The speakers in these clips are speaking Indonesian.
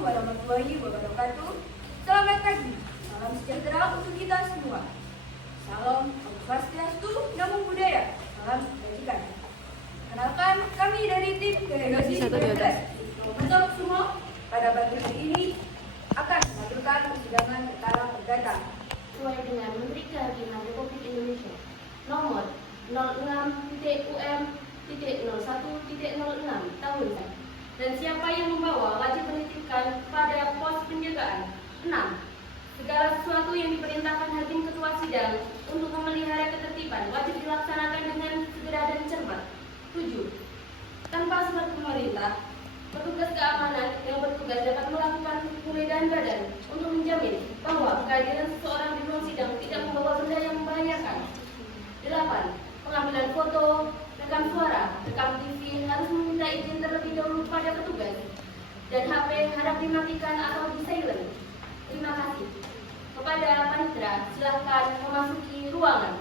warahmatullahi wabarakatuh. Selamat pagi, salam sejahtera untuk kita semua. Salam Om Swastiastu, Namo Buddhaya, salam kebajikan. Kenalkan, kami dari tim Delegasi 19 Betul semua pada pagi hari ini akan melanjutkan persidangan perkara perdata sesuai dengan Menteri Kehakiman Republik Indonesia nomor 06.UM.01.06 tahun dan siapa yang membawa wajib menitipkan pada pos penjagaan. 6. Segala sesuatu yang diperintahkan hakim ketua sidang untuk memelihara ketertiban wajib dilaksanakan dengan segera dan cermat. 7. Tanpa surat pemerintah, petugas keamanan yang bertugas dapat melakukan penggeledahan badan untuk menjamin bahwa kehadiran seseorang di ruang sidang tidak membawa benda yang membahayakan. 8. Pengambilan foto, rekam suara, rekam TV harus meminta izin terlebih dahulu pada petugas dan HP harap dimatikan atau di silent. Terima kasih. Kepada panitera, silakan memasuki ruangan.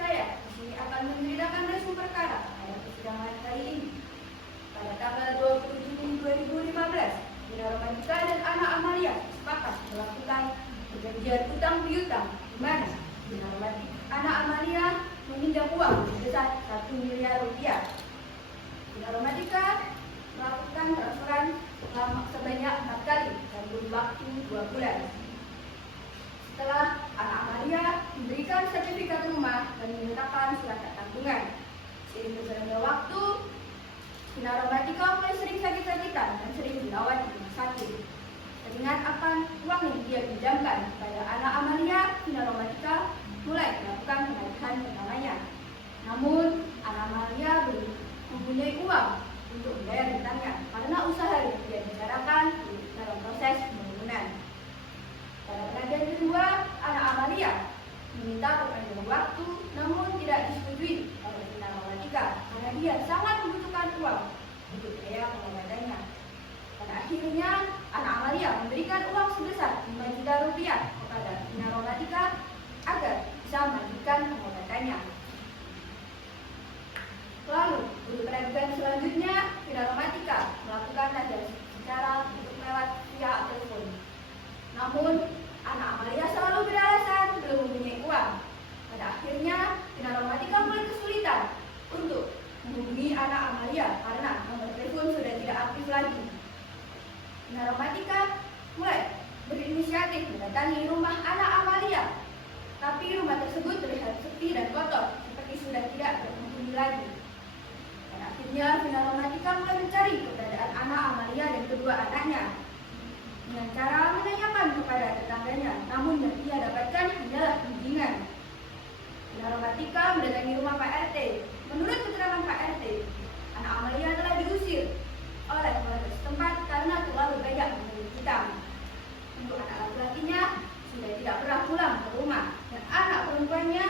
Saya di sini akan menceritakan resum perkara pada persidangan kali ini. Pada tanggal 27 Juni 2015, Dina Romantika dan Ana Amalia sepakat melakukan perjanjian utang piutang di mana Ana Amalia meminjam uang sebesar 1 miliar rupiah. Dina Romantika melakukan transferan sebanyak 4 kali dalam kurun waktu 2 bulan. Setelah Ana Amalia memberikan sertifikat rumah dan menyertakan surat tanggungan, seiring berjalannya waktu, Dina Romantika mulai sering sakit-sakitan dan sering dirawat di rumah sakit. Teringat akan uang yang dia pinjamkan kepada Ana Amalia, Dina Romantika mulai melakukan penagihan pertamanya. Namun, Ana Amalia belum mempunyai uang untuk membayar hutangnya karena usaha yang dia bicarakan dalam proses pembangunan. Pada penagihan kedua, Ana Amalia meminta perpanjangan waktu, namun tidak disetujui oleh Dina Romantika karena dia sangat membutuhkan uang untuk biaya pengobatannya. Pada akhirnya, Ana Amalia memberikan uang sebesar 5 juta rupiah kepada Dina Romantika agar bisa melanjutkan pengobatannya. Lalu, untuk penagihan selanjutnya, Dina Romantika melakukan tagihan secara untuk lewat via telepon. Namun, Ana Amalia selalu beralasan belum mempunyai uang. Pada akhirnya, Dina Romantika mulai kesulitan untuk menghubungi Ana Amalia karena nomor telepon sudah tidak aktif lagi. Dina Romantika mulai berinisiatif mendatangi rumah Ana Amalia, tapi rumah tersebut terlihat sepi dan kotor, seperti sudah tidak berpenghuni lagi. Pada akhirnya, Dina Romantika mulai mencari keberadaan Ana Amalia dan kedua anaknya dengan cara menanyakan kepada tetangganya, namun yang ia dapatkan hanyalah tudingan. Dina Romantika mendatangi rumah Pak RT. Menurut keterangan Pak RT, Ana Amalia telah diusir oleh warga setempat karena terlalu banyak mengeluh hutang. Untuk anak laki-lakinya sudah tidak pernah pulang ke rumah, dan anak perempuannya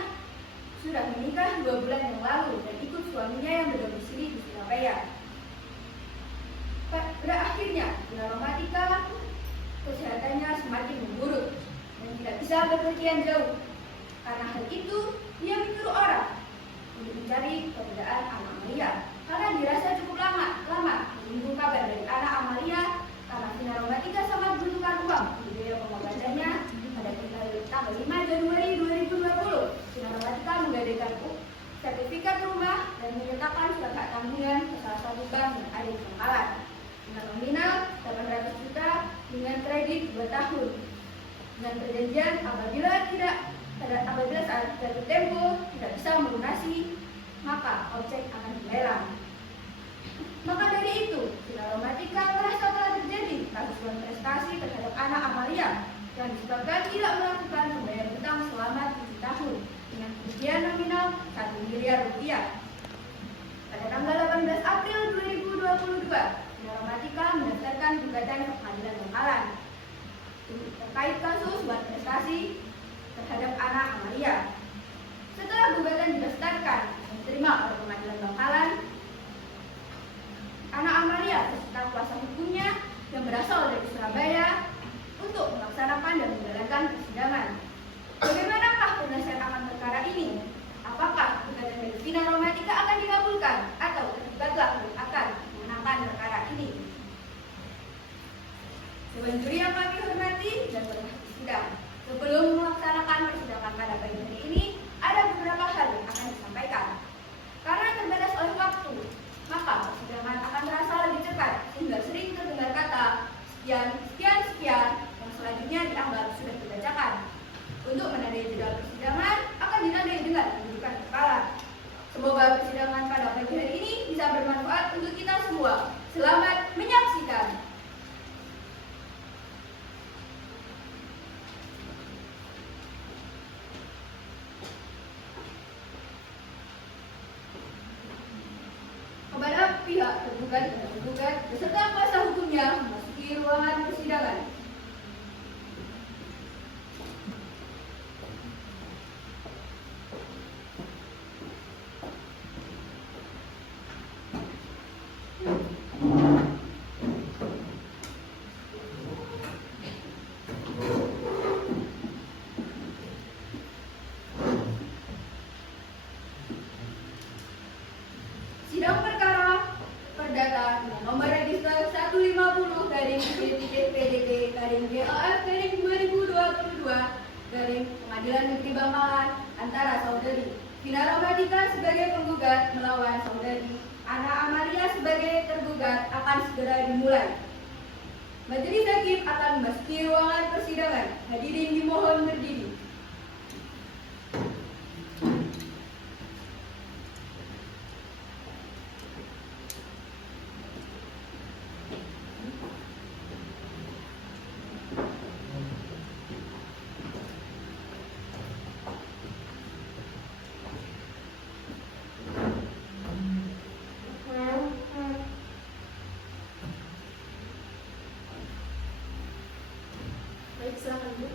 sudah menikah 2 bulan yang lalu dan ikut suaminya yang berdomisili di Surabaya. Pada akhirnya, Dina Romantika kesehatannya semakin memburuk dan tidak bisa bepergian jauh. Karena hal itu, dia menyuruh orang untuk mencari keberadaan Ana Amalia karena dirasa cukup lama menunggu kabar dari Ana Amalia karena Dina Romantika sangat membutuhkan uang untuk biaya pengobatannya. Pada tanggal 5 Januari 2020, Dina Romantika menggadaikan sertifikat rumah dan menyertakan surat hak tanggungan ke salah satu bank yang ada di Bangkalan dengan nominal 800 juta dengan kredit 2 tahun. Dengan perjanjian apabila saat jatuh tempo tidak bisa melunasi, maka objek akan dilelang. Maka dari itu, Dina Romantika merasa telah terjadi kasus suap prestasi terhadap Ana Amalia yang disebabkan tidak melakukan pembayaran hutang selama 7 tahun dengan kerugian nominal 1 miliar rupiah. Pada tanggal 18 April 2022, Dina Romantika mendaftarkan gugatan ke Pengadilan Bangkalan terkait kasus suap prestasi terhadap Ana Amalia. Setelah gugatan didaftarkan dan diterima oleh Pengadilan Bangkalan, Ana Amalia beserta kuasa hukumnya yang berasal dari Surabaya untuk melaksanakan dan menjalankan persidangan. Juri yang kami hormati dan berhati sidang. Sebelum melaksanakan persidangan pada pagi hari ini, ada beberapa hal yang akan disampaikan. Karena terbatas oleh waktu, maka persidangan akan terasa lebih cepat sehingga sering terdengar kata sekian, sekian, sekian yang selanjutnya dianggap sudah dibacakan. Untuk menandai jadwal persidangan akan ditandai dengan menundukkan kepala. Semoga persidangan pada pagi hari ini bisa bermanfaat untuk kita semua. Selamat menyaksikan. Kepada pihak tergugat dan tergugat beserta kuasa hukumnya memasuki ruangan persidangan. Sidang perkara perdata dengan nomor register 150 PDP GAF 2022 Pengadilan Negeri Bangkalan antara saudari Vina Rahmatika sebagai penggugat melawan saudari Ana Amalia sebagai tergugat akan segera dimulai. Majelis hakim akan memasuki ruangan persidangan. Hadirin dimohon berdiri. Baik, silakan Bu.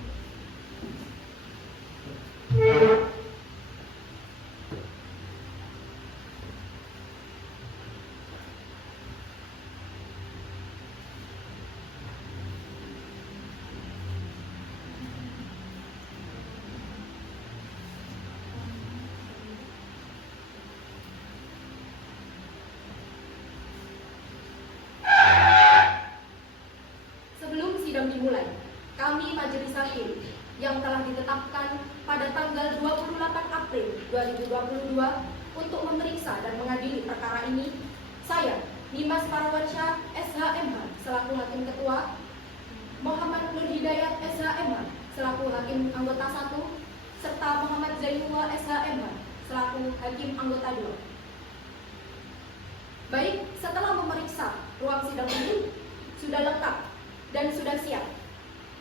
Sebelum sidang dimulai, kami Majelis Hakim yang telah ditetapkan pada tanggal 28 April 2022 untuk memeriksa dan mengadili perkara ini, saya, Dimas Parawansyah, SHMH, selaku Hakim Ketua, Muhammad Nur Hidayat, SHMH, selaku Hakim Anggota 1, serta Muhammad Zainullah, SHMH, selaku Hakim Anggota 2. Baik, setelah memeriksa ruang sidang ini sudah lengkap dan sudah siap,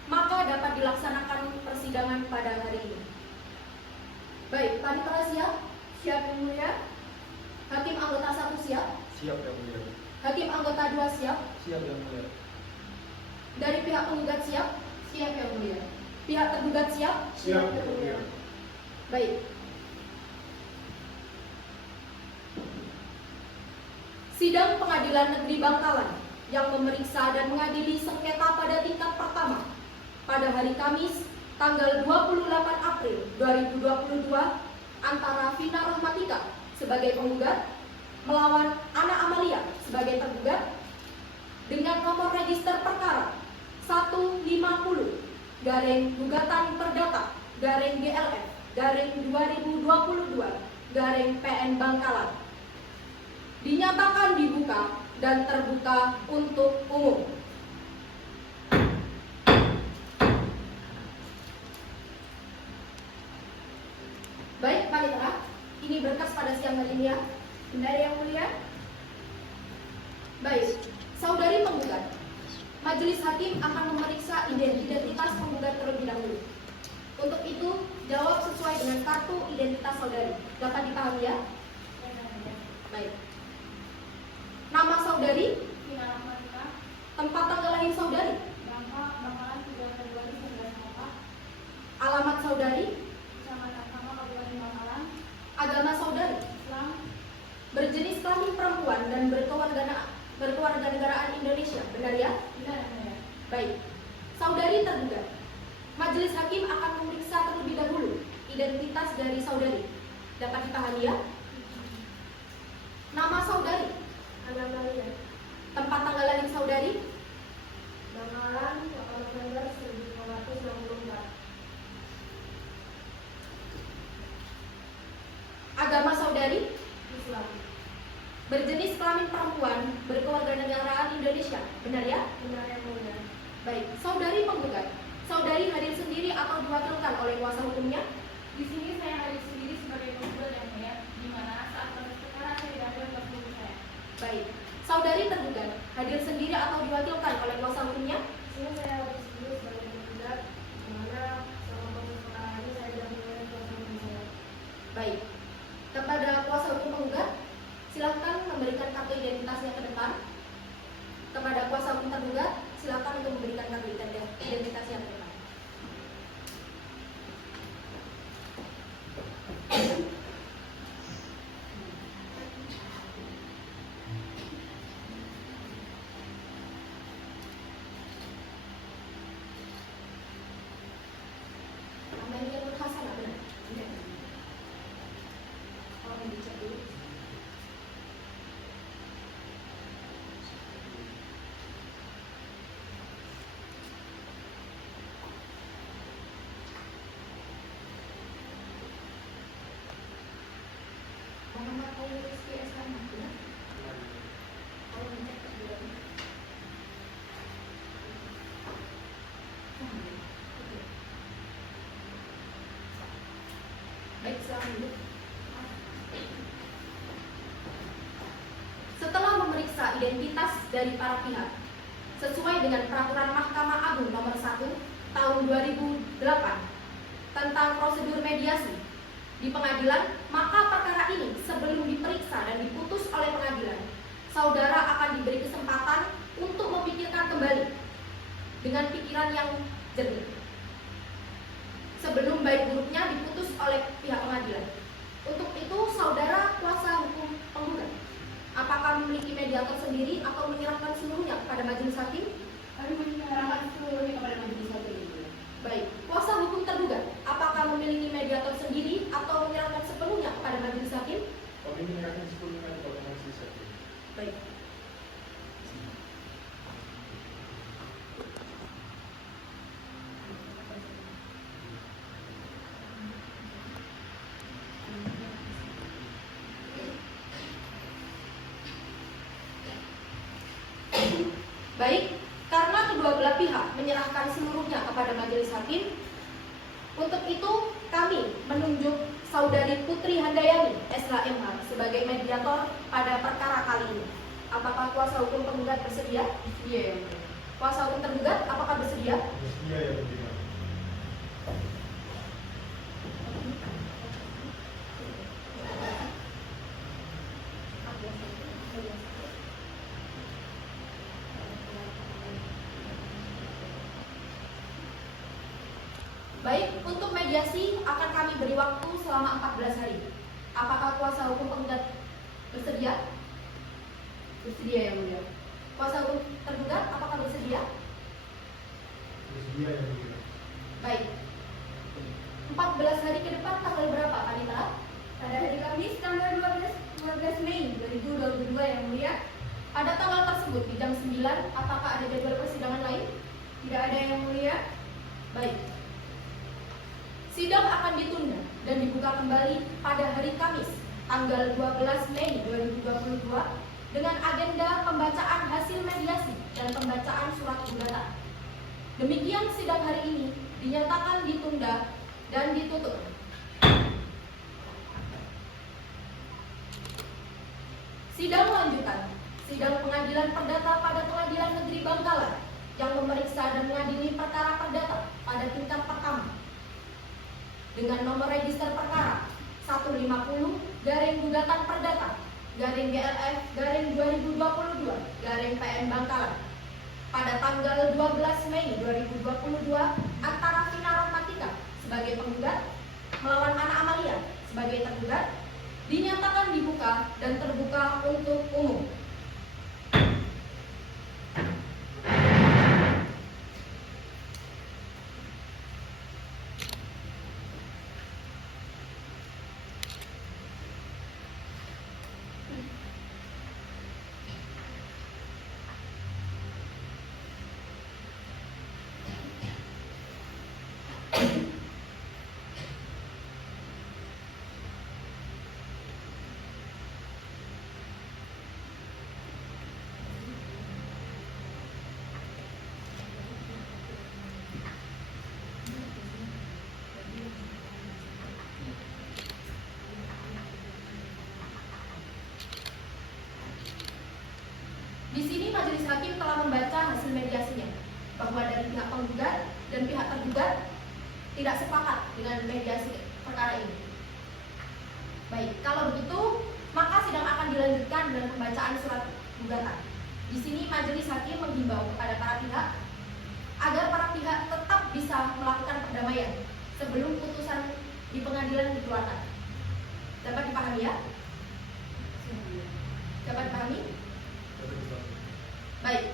maka dapat dilaksanakan persidangan pada hari ini. Baik, Panitera siap? Siap yang mulia. Hakim Anggota 1 siap? Siap yang mulia. Hakim Anggota 2 siap? Siap yang mulia. Dari pihak penggugat siap? Siap yang mulia. Pihak tergugat siap? Siap yang mulia. Baik. Sidang Pengadilan Negeri Bangkalan yang memeriksa dan mengadili sengketa pada tingkat pertama pada hari Kamis tanggal 28 April 2022 antara Vina Rahmatika sebagai penggugat melawan Ana Amalia sebagai tergugat dengan nomor register perkara 150 gugatan perdata GLF 2022 PN Bangkalan dinyatakan dibuka dan terbuka untuk umum. Baik, Panitera, ini berkas pada siang hari ini ya. Benar yang mulia. Baik, saudari penggugat, Majelis Hakim akan memeriksa identitas penggugat terlebih dahulu. Untuk itu, jawab sesuai dengan kartu identitas saudari. Dapat dipahami ya? Baik. Nama saudari, Vina Rahmatika, tempat tanggal lahir saudari, Bangkalan 3 Februari 1944, alamat saudari, Kecamatan Kama, Kabupaten Bangkalan, agama saudari, Islam, berjenis kelamin perempuan dan berkewarganegaraan Indonesia. Benar ya? benar yang mulia. Baik. Saudari tergugat, Majelis Hakim akan memeriksa terlebih dahulu identitas dari saudari. Dapat dipahami ya? Nama saudari, Ana Amalia, tempat tanggal lahir saudari, Tanggal 8 November 1964. Agama saudari Islam. Berjenis kelamin perempuan, berkewarganegaraan Indonesia. Benar ya? Benar yang mulia. Baik, saudari penggugat. Saudari hadir sendiri atau diwakilkan oleh kuasa hukumnya? Di sini saya hadir sendiri sebagai penggugat yang mulia, di mana saat proses perkara saya tidak ada kuasa hukum saya. Baik, saudari tergugat hadir sendiri atau diwakilkan oleh kuasa hukumnya? Sini saya harus dulu sebagai penggugat, di mana selama proses perkara ini saya tidak mempunyai kuasa hukum saya. Baik, kepada kuasa hukum penggugat, silakan memberikan kartu identitasnya ke depan. Kepada kuasa hukum tergugat, silakan untuk memberikan kartu identitasnya ke depan. Namanya Nur Hasanah, benar? Benar. Tolong dicek dulu. Muhammad Ayu Rizky Esana, benar? Tolong dicek dulu. Baik, silakan dulu. Setelah memeriksa identitas dari para pihak sesuai dengan Peraturan Mahkamah Agung Nomor 1 Tahun 2008 tentang prosedur mediasi di pengadilan, maka perkara ini sebelum diperiksa dan diputus oleh pengadilan, saudara akan diberi kesempatan untuk memikirkan kembali dengan pikiran yang jernih sebelum baik buruknya diputus oleh pihak pengadilan. Untuk itu, saudara kuasa hukum penggugat, apakah memiliki mediator sendiri atau menyerahkan seluruhnya kepada majelis hakim? Kami menyerahkan seluruhnya kepada majelis hakim. Baik, kuasa hukum tergugat, apakah memiliki mediator sendiri atau menyerahkan sepenuhnya kepada majelis hakim? Kami menyerahkan sepenuhnya kepada majelis hakim. Baik. Baik, karena kedua belah pihak menyerahkan seluruhnya kepada majelis hakim, untuk itu kami menunjuk Saudari Putri Handayani SHMH sebagai mediator pada perkara kali ini. Apakah kuasa hukum penggugat bersedia? Iya, yang mulia. Kuasa hukum tergugat, apakah bersedia? Iya yang mulia. Baik, untuk mediasi akan kami beri waktu selama 14 hari. Apakah kuasa hukum penggugat bersedia? Bersedia yang mulia. Kuasa hukum tergugat, apakah bersedia? Bersedia yang mulia. Baik. 14 hari ke depan tanggal berapa, Kanita? Pada hari Kamis tanggal 12 Mei 2022 yang mulia. Pada tanggal tersebut di jam 9, apakah ada jadwal persidangan lain? Tidak ada yang mulia. Baik. Sidang akan ditunda dan dibuka kembali pada hari Kamis, tanggal 12 Mei 2022 dengan agenda pembacaan hasil mediasi dan pembacaan surat gugatan. Demikian sidang hari ini dinyatakan ditunda dan ditutup. Sidang lanjutan. Sidang pengadilan perdata pada Pengadilan Negeri Bangkalan yang memeriksa dan mengadili perkara perdata pada tingkat pertama dengan nomor register perkara 150 garing gugatan perdata garing GLF garing 2022 garing PN Bangkalan pada tanggal 12 Mei 2022 antara Vina Rahmatika sebagai penggugat melawan Ana Amalia sebagai tergugat dinyatakan dibuka dan terbuka untuk umum. pihak tergugat tidak sepakat dengan mediasi perkara ini. Baik, kalau begitu maka sidang akan dilanjutkan dengan pembacaan surat gugatan. Di sini majelis hakim menghimbau kepada para pihak agar para pihak tetap bisa melakukan perdamaian sebelum putusan di pengadilan dikeluarkan. Dapat dipahami ya? Dapat dipahami? Baik.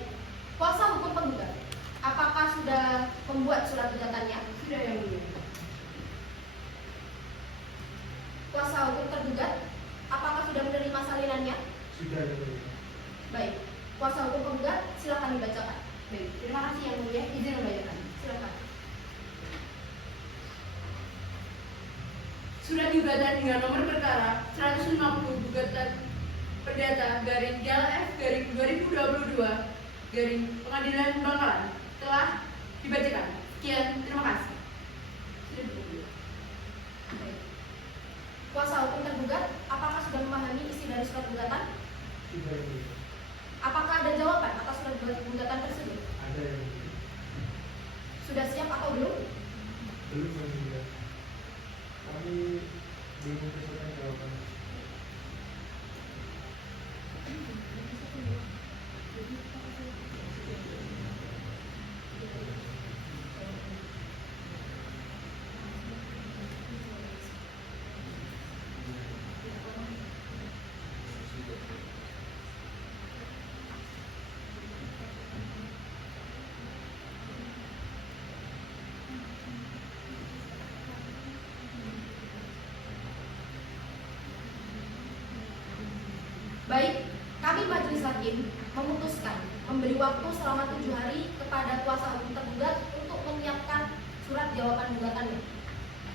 Kuasa hukum penggugat, apakah sudah membuat surat gugatannya? Sudah yang mulia. Kuasa hukum tergugat, apakah sudah menerima salinannya? Sudah yang mulia. Baik. Kuasa hukum penggugat, silakan dibacakan. Baik, terima kasih yang mulia. Izin membacakan. Silakan. Surat gugatan dengan nomor perkara 150 gugatan perdata garing DLF garing 2022 garing Pengadilan Bangkalan telah dibacakan. Sekian, terima kasih. Sudah dibacakan. Baik. Kuasa hukum tergugat, apakah sudah memahami isi dari surat gugatan? Sudah yang mulia. Apakah ada jawaban atas surat gugatan tersebut? Ada yang mulia. Sudah siap atau belum? Belum yang mulia. Kami belum mempersiapkan jawaban. Baik, kami majelis hakim memutuskan memberi waktu selama 7 hari kepada kuasa hukum tergugat untuk menyiapkan surat jawaban gugatannya.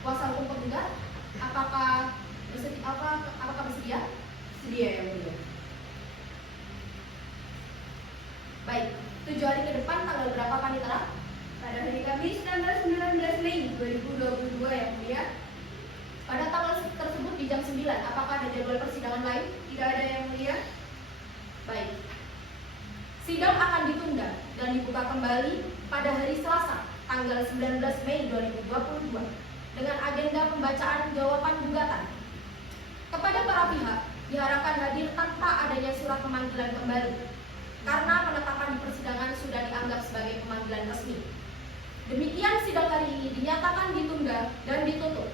Kuasa hukum penggugat, apakah bersedia? Sedia yang mulia. Baik, 7 hari ke depan tanggal berapa Panitera? Pada hari Kamis tanggal 19 Mei 2022 yang mulia. Pada tanggal tersebut di jam 9, apakah ada jadwal persidangan lain? Tidak ada yang mulia. Baik. Sidang akan ditunda dan dibuka kembali pada hari Selasa, tanggal 19 Mei 2022 dengan agenda pembacaan jawaban gugatan. Kepada para pihak, diharapkan hadir tanpa adanya surat pemanggilan kembali karena penetapan di persidangan sudah dianggap sebagai pemanggilan resmi. Demikian sidang hari ini dinyatakan ditunda dan ditutup.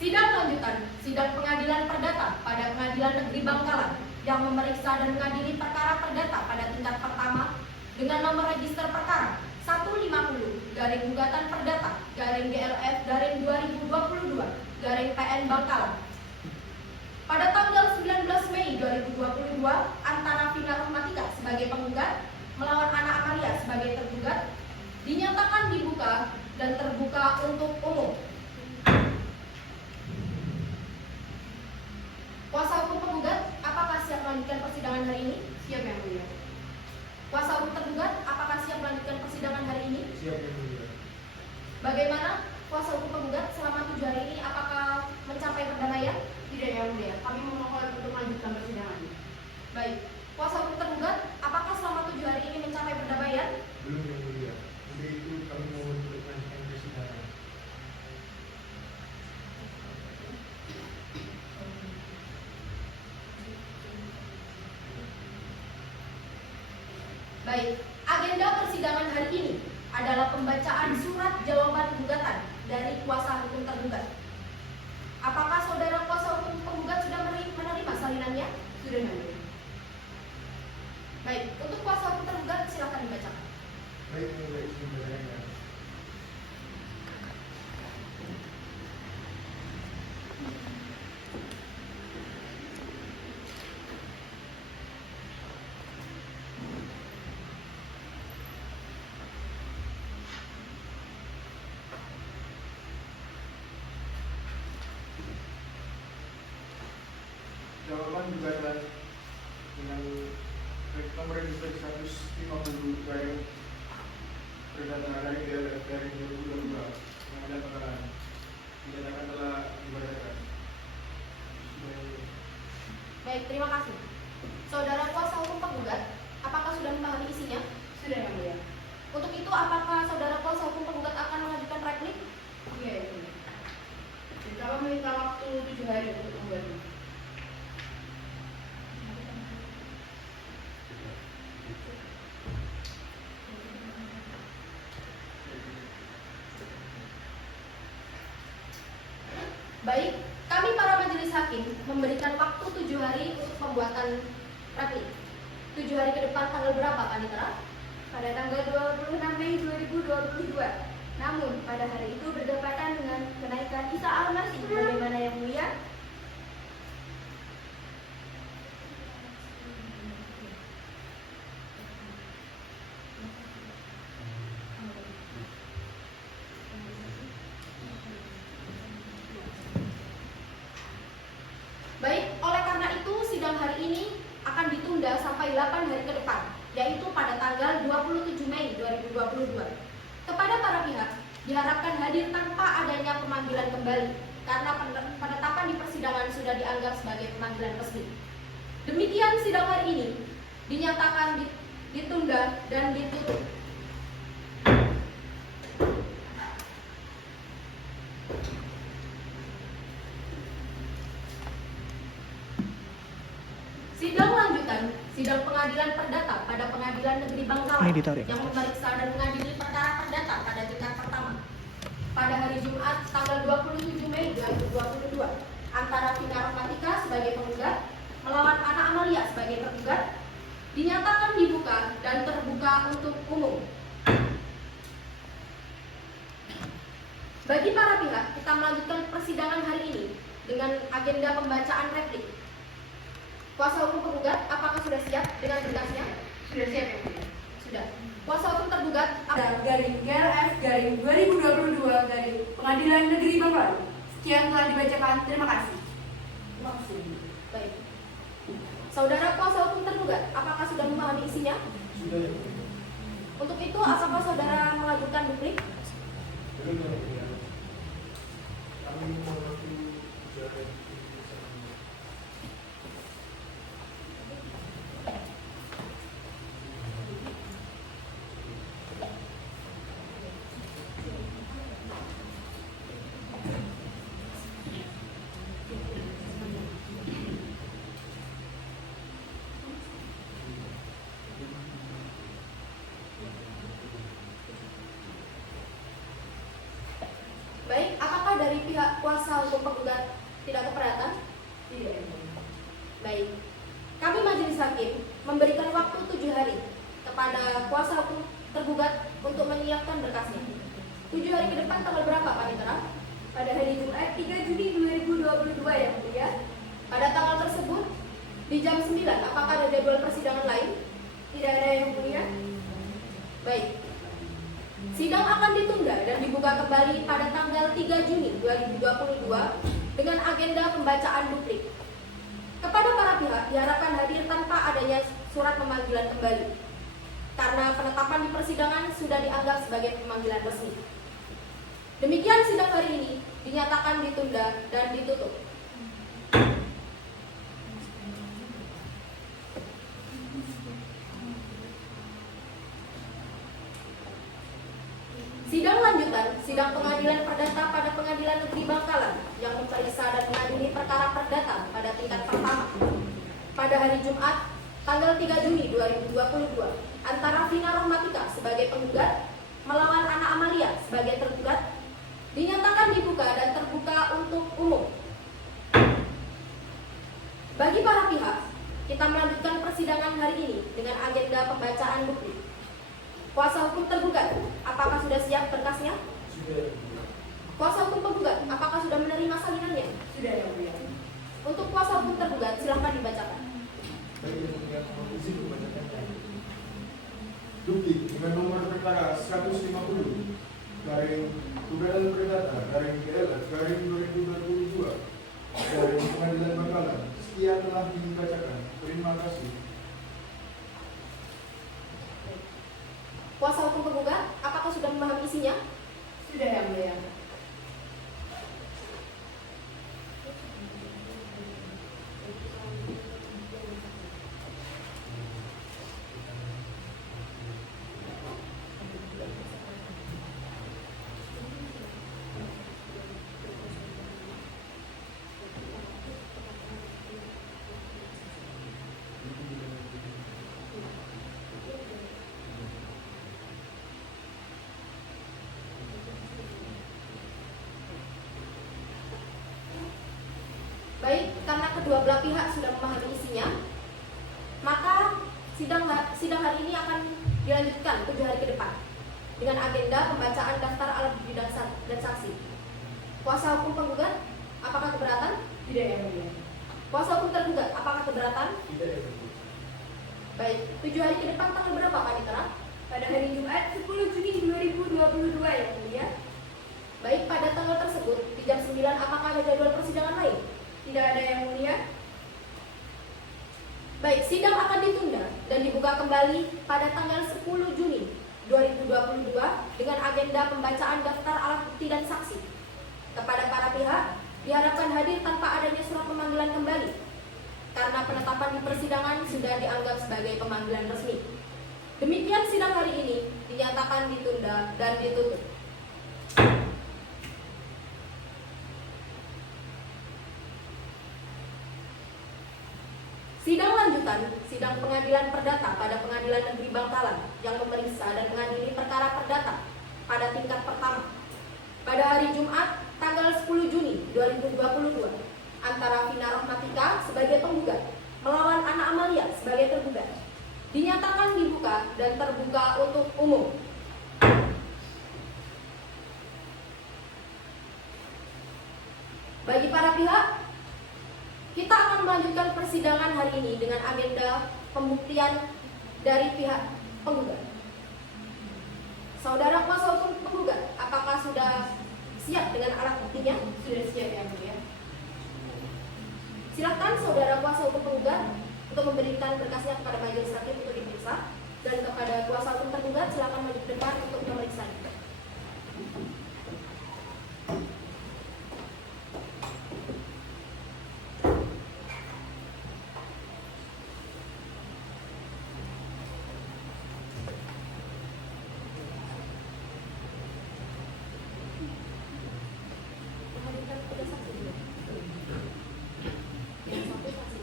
Sidang lanjutan, sidang pengadilan perdata pada Pengadilan Negeri Bangkalan yang memeriksa dan mengadili perkara perdata pada tingkat pertama dengan nomor register perkara 150 garing gugatan perdata garing GLF garing 2022 garing PN Bangkalan. Pada tanggal 19 Mei 2022 antara Vina Rahmatika sebagai penggugat melawan Ana Amalia sebagai tergugat dinyatakan dibuka dan terbuka untuk umum. Kuasa hukum penggugat, apakah siap melanjutkan persidangan hari ini? Siap yang mulia. Kuasa hukum tergugat, apakah siap melanjutkan persidangan hari ini? Siap yang mulia. Bagaimana kuasa hukum penggugat selama 7 hari ini, apakah mencapai perdamaian? Tidak yang mulia. Kami memohon untuk melanjutkan persidangan. Baik. Kuasa hukum tergugat, apakah selama 7 hari ini mencapai perdamaian? Belum yang mulia. Untuk itu kami mohon untuk melanjutkan persidangan. Baik. Agenda persidangan hari ini adalah pembacaan surat jawaban gugatan dari kuasa hukum tergugat. Apakah saudara kuasa hukum penggugat sudah menerima salinannya? Sudah yang mulia. Baik, untuk kuasa hukum tergugat silakan dibacakan. Baik yang mulia, izin bertanya. Jawaban gugatan dengan nomor register 150 garing perdata garing DLF garing 2022 Pengadilan Bangkalan dinyatakan telah dibacakan. Baik, terima kasih. Saudara kuasa hukum penggugat, apakah sudah memahami isinya? Sudah yang mulia. Untuk itu, apakah saudara kuasa hukum penggugat akan mengajukan replik? Iya yang mulia. Kita meminta waktu 7 hari untuk membuatnya. Baik, kami para majelis hakim memberikan waktu 7 hari untuk pembuatan replik. 7 hari ke depan tanggal berapa, Panitera? Pada tanggal 26 Mei 2022. Namun, pada hari itu berdepatan dengan kenaikan Isa Al-Masih. Bagaimana yang mulia? Baik, oleh karena itu sidang hari ini akan ditunda sampai 8 hari ke depan, yaitu pada tanggal 27 Mei 2022. Kepada para pihak, diharapkan hadir tanpa adanya pemanggilan kembali, karena penetapan di persidangan sudah dianggap sebagai pemanggilan resmi. Demikian sidang hari ini dinyatakan ditunda dan ditutup. Sidang lanjutan, sidang pengadilan perdata pada Pengadilan Negeri Bangkalan Ini ditarik. yang memeriksa dan mengadili perkara perdata pada tingkat pertama pada hari Jumat tanggal 27 Mei 2022 antara Vina Rohmatika sebagai penggugat melawan Ana Amalia sebagai tergugat dinyatakan dibuka dan terbuka untuk umum. Bagi para pihak, kita melanjutkan persidangan hari ini dengan agenda pembacaan replik. Kuasa hukum penggugat, apakah sudah siap dengan berkasnya? Sudah siap yang mulia. Sudah. Kuasa hukum tergugat, Garing GLF garing 2022 garing Pengadilan Negeri Bangkalan. Sekian telah dibacakan. Terima kasih. Terima kasih. Baik. Saudara kuasa hukum tergugat, apakah sudah memahami isinya? Sudah yang mulia. Untuk itu, apakah saudara mengajukan duplik? Belum yang mulia. Kami mohon waktu 3 hari bersama. Baik, apakah dari pihak kuasa hukum penggugat tidak keberatan? Tidak yang mulia. Baik. Kami majelis hakim memberikan waktu 7 hari kepada kuasa hukum tergugat untuk menyiapkan berkasnya. 7 hari ke depan tanggal berapa, Pak Nitra? Pada hari Jumat 3 Juni 2022 yang mulia. Pada tanggal tersebut di jam 9, apakah ada jadwal persidangan lain? Tidak ada yang mulia. Baik. Sidang akan ditunda dan dibuka kembali pada tanggal 3 Juni 2022 dengan agenda pembacaan duplik. Kepada para pihak diharapkan hadir tanpa adanya surat pemanggilan kembali, karena penetapan di persidangan sudah dianggap sebagai pemanggilan resmi. Demikian sidang hari ini dinyatakan ditunda dan ditutup. Sidang lanjutan, sidang pengadilan perdata pada Pengadilan Negeri Bangkalan yang memeriksa dan mengadili perkara perdata pada tingkat pertama pada hari Jumat tanggal 3 Juni 2022 antara Vina Rohmatika sebagai penggugat melawan Ana Amalia sebagai tergugat dinyatakan dibuka dan terbuka untuk umum. Bagi para pihak, kita melanjutkan persidangan hari ini dengan agenda pembacaan bukti. Kuasa hukum tergugat, apakah sudah siap berkasnya? Sudah yang mulia. Kuasa hukum penggugat, apakah sudah menerima salinannya? Sudah yang mulia. Untuk kuasa hukum tergugat, silahkan dibacakan. Baik yang mulia, mohon izin membacakan. Duplik dengan nomor perkara 150 garing Pengadilan Perdata garing GLF garing 2022 garing Pengadilan Bangkalan. Sekian telah dibacakan. Terima kasih. Kuasa hukum penggugat, apakah sudah memahami isinya? Sudah yang mulia. Baik, karena kedua belah pihak sudah memahami isinya, maka sidang hari ini akan dilanjutkan 7 hari ke depan dengan agenda pembacaan daftar alat bukti dan saksi. Kuasa hukum penggugat, apakah keberatan? Tidak, Yang Mulia. Kuasa hukum tergugat, apakah keberatan? Tidak, Yang Mulia. Baik, 7 hari ke depan tanggal berapa Pak Nitra? Pada hari Jumat 10 Juni 2022, Yang Mulia. Baik, pada tanggal tersebut di jam 9 apakah ada jadwal persidangan lain? Tidak ada, Yang Mulia. Baik, sidang akan ditunda dan dibuka kembali pada tanggal 10 Juni 2022 dengan agenda pembacaan daftar alat bukti dan saksi. Kepada para pihak, diharapkan hadir tanpa adanya surat pemanggilan kembali, karena penetapan di persidangan sudah dianggap sebagai pemanggilan resmi. Demikian sidang hari ini dinyatakan ditunda dan ditutup. Sidang lanjutan, sidang pengadilan perdata pada Pengadilan Negeri Bangkalan yang memeriksa dan mengadili perkara perdata pada tingkat pertama pada hari Jumat tanggal 10 Juni 2022 antara Vina Rohmatika sebagai penggugat melawan Ana Amalia sebagai tergugat dinyatakan dibuka dan terbuka untuk umum. Bagi para pihak, kita akan melanjutkan persidangan hari ini dengan agenda pembuktian dari pihak penggugat. Saudara kuasa hukum penggugat, apakah sudah siap dengan alat buktinya? Sudah siap, Yang Mulia. Silakan saudara kuasa hukum penggugat untuk memberikan berkasnya kepada majelis hakim untuk diperiksa, dan kepada kuasa hukum tergugat silakan maju ke depan untuk memeriksa. Menghadirkan tiga saksi dulu. Yang satu saksi.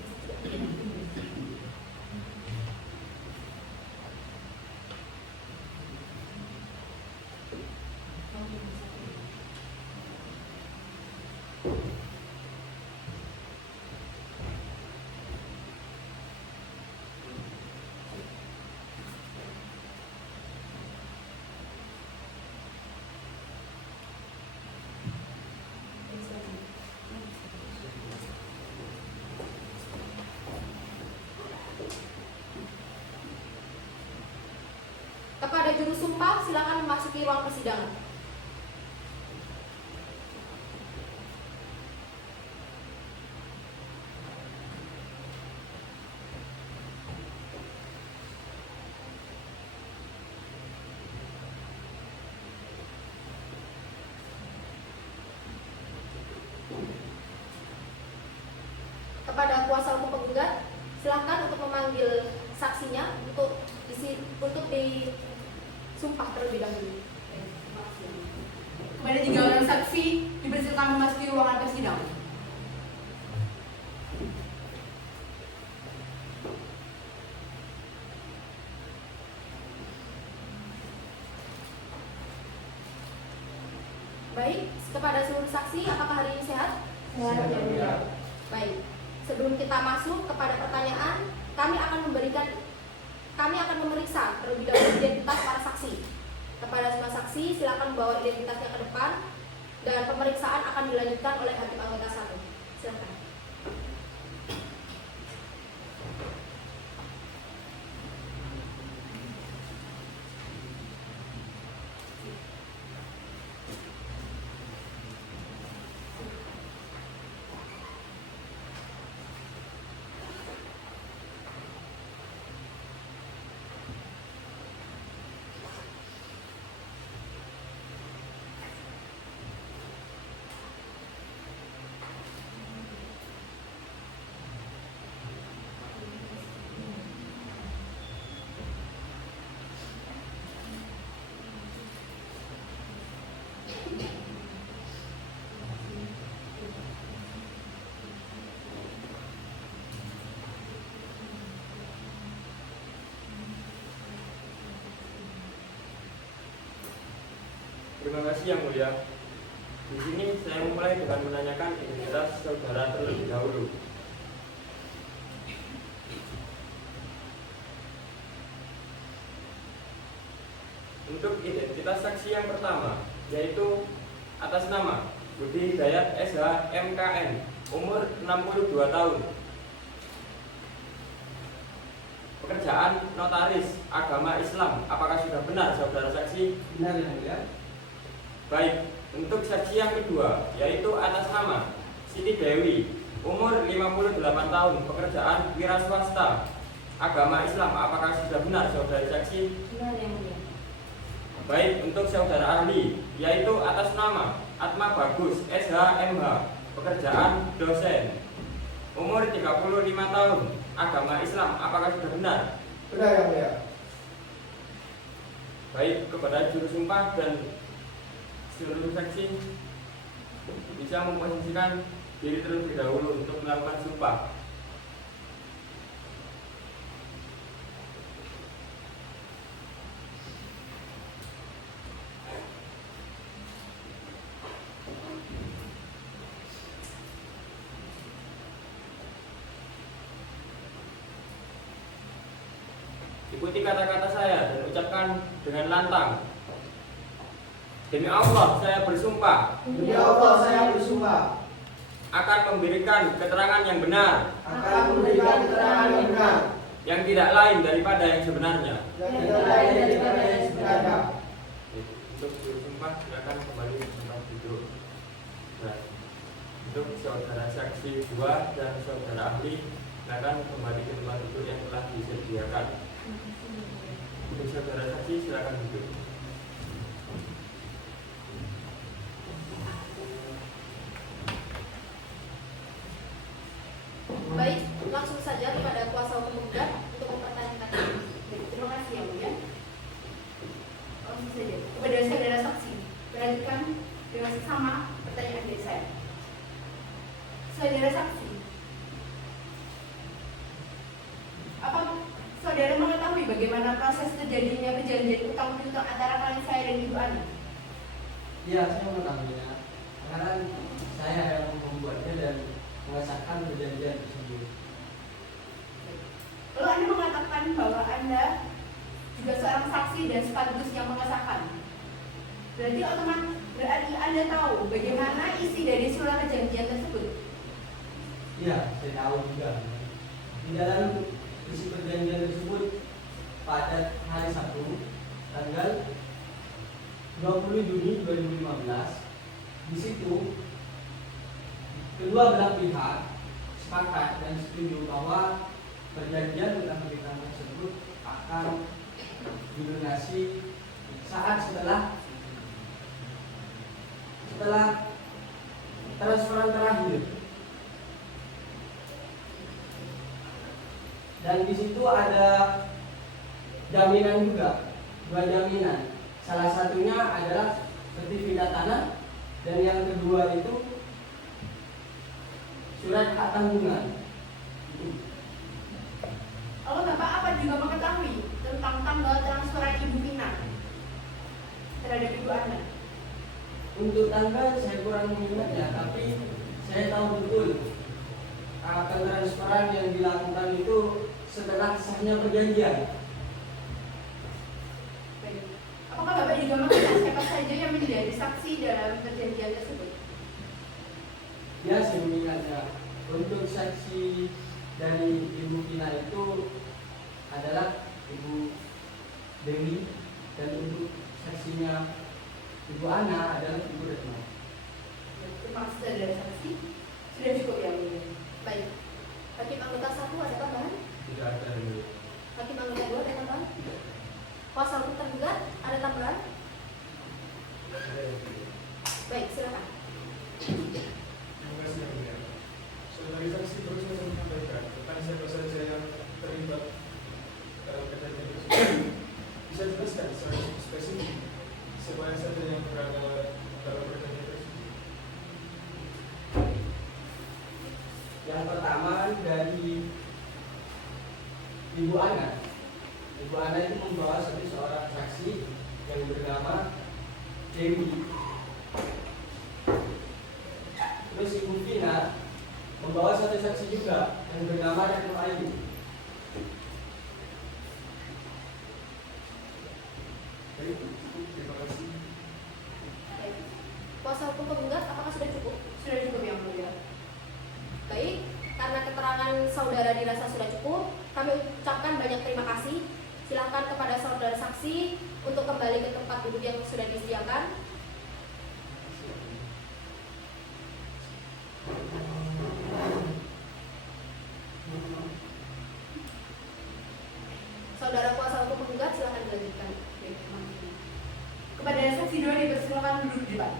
Kepada juru sumpah silakan memasuki ruang persidangan. Kepada kuasa hukum penggugat, silakan untuk memanggil saksinya untuk disumpah terlebih dahulu. Kepada 3 orang saksi, dipersilakan memasuki ruangan persidangan. Baik, kepada seluruh saksi, apakah hari ini sehat? Sehat, Yang Mulia. Baik, sebelum kita masuk kepada pertanyaan, kami akan memeriksa terlebih dahulu identitas para saksi. Kepada semua saksi, silakan membawa identitasnya ke depan dan pemeriksaan akan dilanjutkan oleh hakim anggota 1. Silakan. Terima kasih Yang Mulia. Di sini saya memulai dengan menanyakan identitas saudara terlebih dahulu. Untuk identitas saksi yang pertama, yaitu atas nama Budi Hidayat SH MKN, umur 62 tahun. Pekerjaan notaris, agama Islam. Apakah sudah benar saudara saksi? Benar yang mulia. Baik, untuk saksi yang kedua, yaitu atas nama Siti Dewi, umur 58 tahun, pekerjaan wira swasta, agama Islam. Apakah sudah benar saudara saksi? Benar yang mulia. Baik, untuk saudara ahli, yaitu atas nama Atma Bagus SH MH, pekerjaan dosen, umur 35 tahun, agama Islam. Apakah sudah benar? Benar yang mulia. Baik, kepada juru sumpah dan seluruh saksi bisa memposisikan diri terlebih dahulu untuk melakukan sumpah. Ikuti kata-kata saya dan ucapkan dengan lantang. Demi Allah, saya bersumpah Demi Allah saya bersumpah akan memberikan keterangan yang benar, akan memberikan keterangan yang benar, yang tidak lain daripada yang sebenarnya. yang tidak lain daripada yang sebenarnya. Untuk bersumpah silakan kembali ke tempat duduk. Nah, untuk saudara saksi 2 dan saudara ahli silakan kembali ke tempat duduk yang telah disediakan. Untuk saudara saksi silakan duduk. Baik, langsung saja kepada kuasa hukum penggugat untuk mempertanyakan. Terima kasih yang mulia. Langsung saja kepada saudara saksi, perhatikan dengan seksama pertanyaan dari saya. Saudara saksi, apa saudara mengetahui bagaimana proses terjadinya perjanjian utang piutang antara klien saya dan Ibu Ani? Ya, saya mengetahuinya. Karena saya yang membuatnya dan mengesahkan perjanjian tersebut. Lalu Anda mengatakan bahwa Anda juga seorang saksi dan sekaligus yang mengesahkan. Berarti Anda tahu bagaimana isi dari surat perjanjian tersebut. Iya, saya tahu juga. Di dalam isi perjanjian tersebut pada hari Sabtu tanggal 20 Juni 2015, di situ kedua belah pihak sepakat dan setuju bahwa perjanjian utang piutang tersebut akan dilunasi saat setelah transferan terakhir. Dan di situ ada jaminan juga, 2 jaminan. Salah satunya adalah sertifikat tanah dan yang kedua itu surat hak tanggungan. Lalu Bapak apa juga mengetahui tentang tanggal transferan Ibu Vina terhadap Ibu Anda? Untuk tanggal saya kurang mengingatnya, tapi saya tahu betul akan transferan yang dilakukan itu setelah sahnya perjanjian. Baik. Apakah Bapak juga mengenal siapa saja yang menjadi saksi dalam perjanjian tersebut? Ya, saya mengingatnya. Untuk saksi dari Ibu Vina itu adalah Ibu Dewi, dan untuk saksinya Ibu Ana adalah Ibu Retno. Terima kasih saudara saksi. Sudah cukup yang mulia. Baik, Hakim anggota 1 ada tambahan? Tidak ada dulu. Hakim anggota 2 ada tambahan? Kuasa hukum tergugat ada tambahan? Baik, silakan. Terima kasih yang mulia. Saudari saksi terus saya menyampaikan tentang siapa saja yang terlibat dalam kejadian tersebut. Bisa jelaskan secara spesifik siapa saja yang berada dalam kejadian tersebut? Yang pertama dari Ibu Ana. Ibu Ana itu membawa seorang saksi yang bernama Dewi. membawa satu saksi juga yang bernama Retno Ayu. Baik, cukup. Terima kasih. Baik. Kuasa hukum penggugat, apakah sudah cukup? Sudah cukup yang mulia. Baik, karena keterangan saudara dirasa sudah cukup, kami ucapkan banyak terima kasih. Silakan kepada saudara saksi untuk kembali ke tempat duduk yang sudah disediakan. Saudara kuasa hukum penggugat, silakan dilanjutkan. Baik, terima kasih. Kepada saksi dua dipersilakan duduk di depan.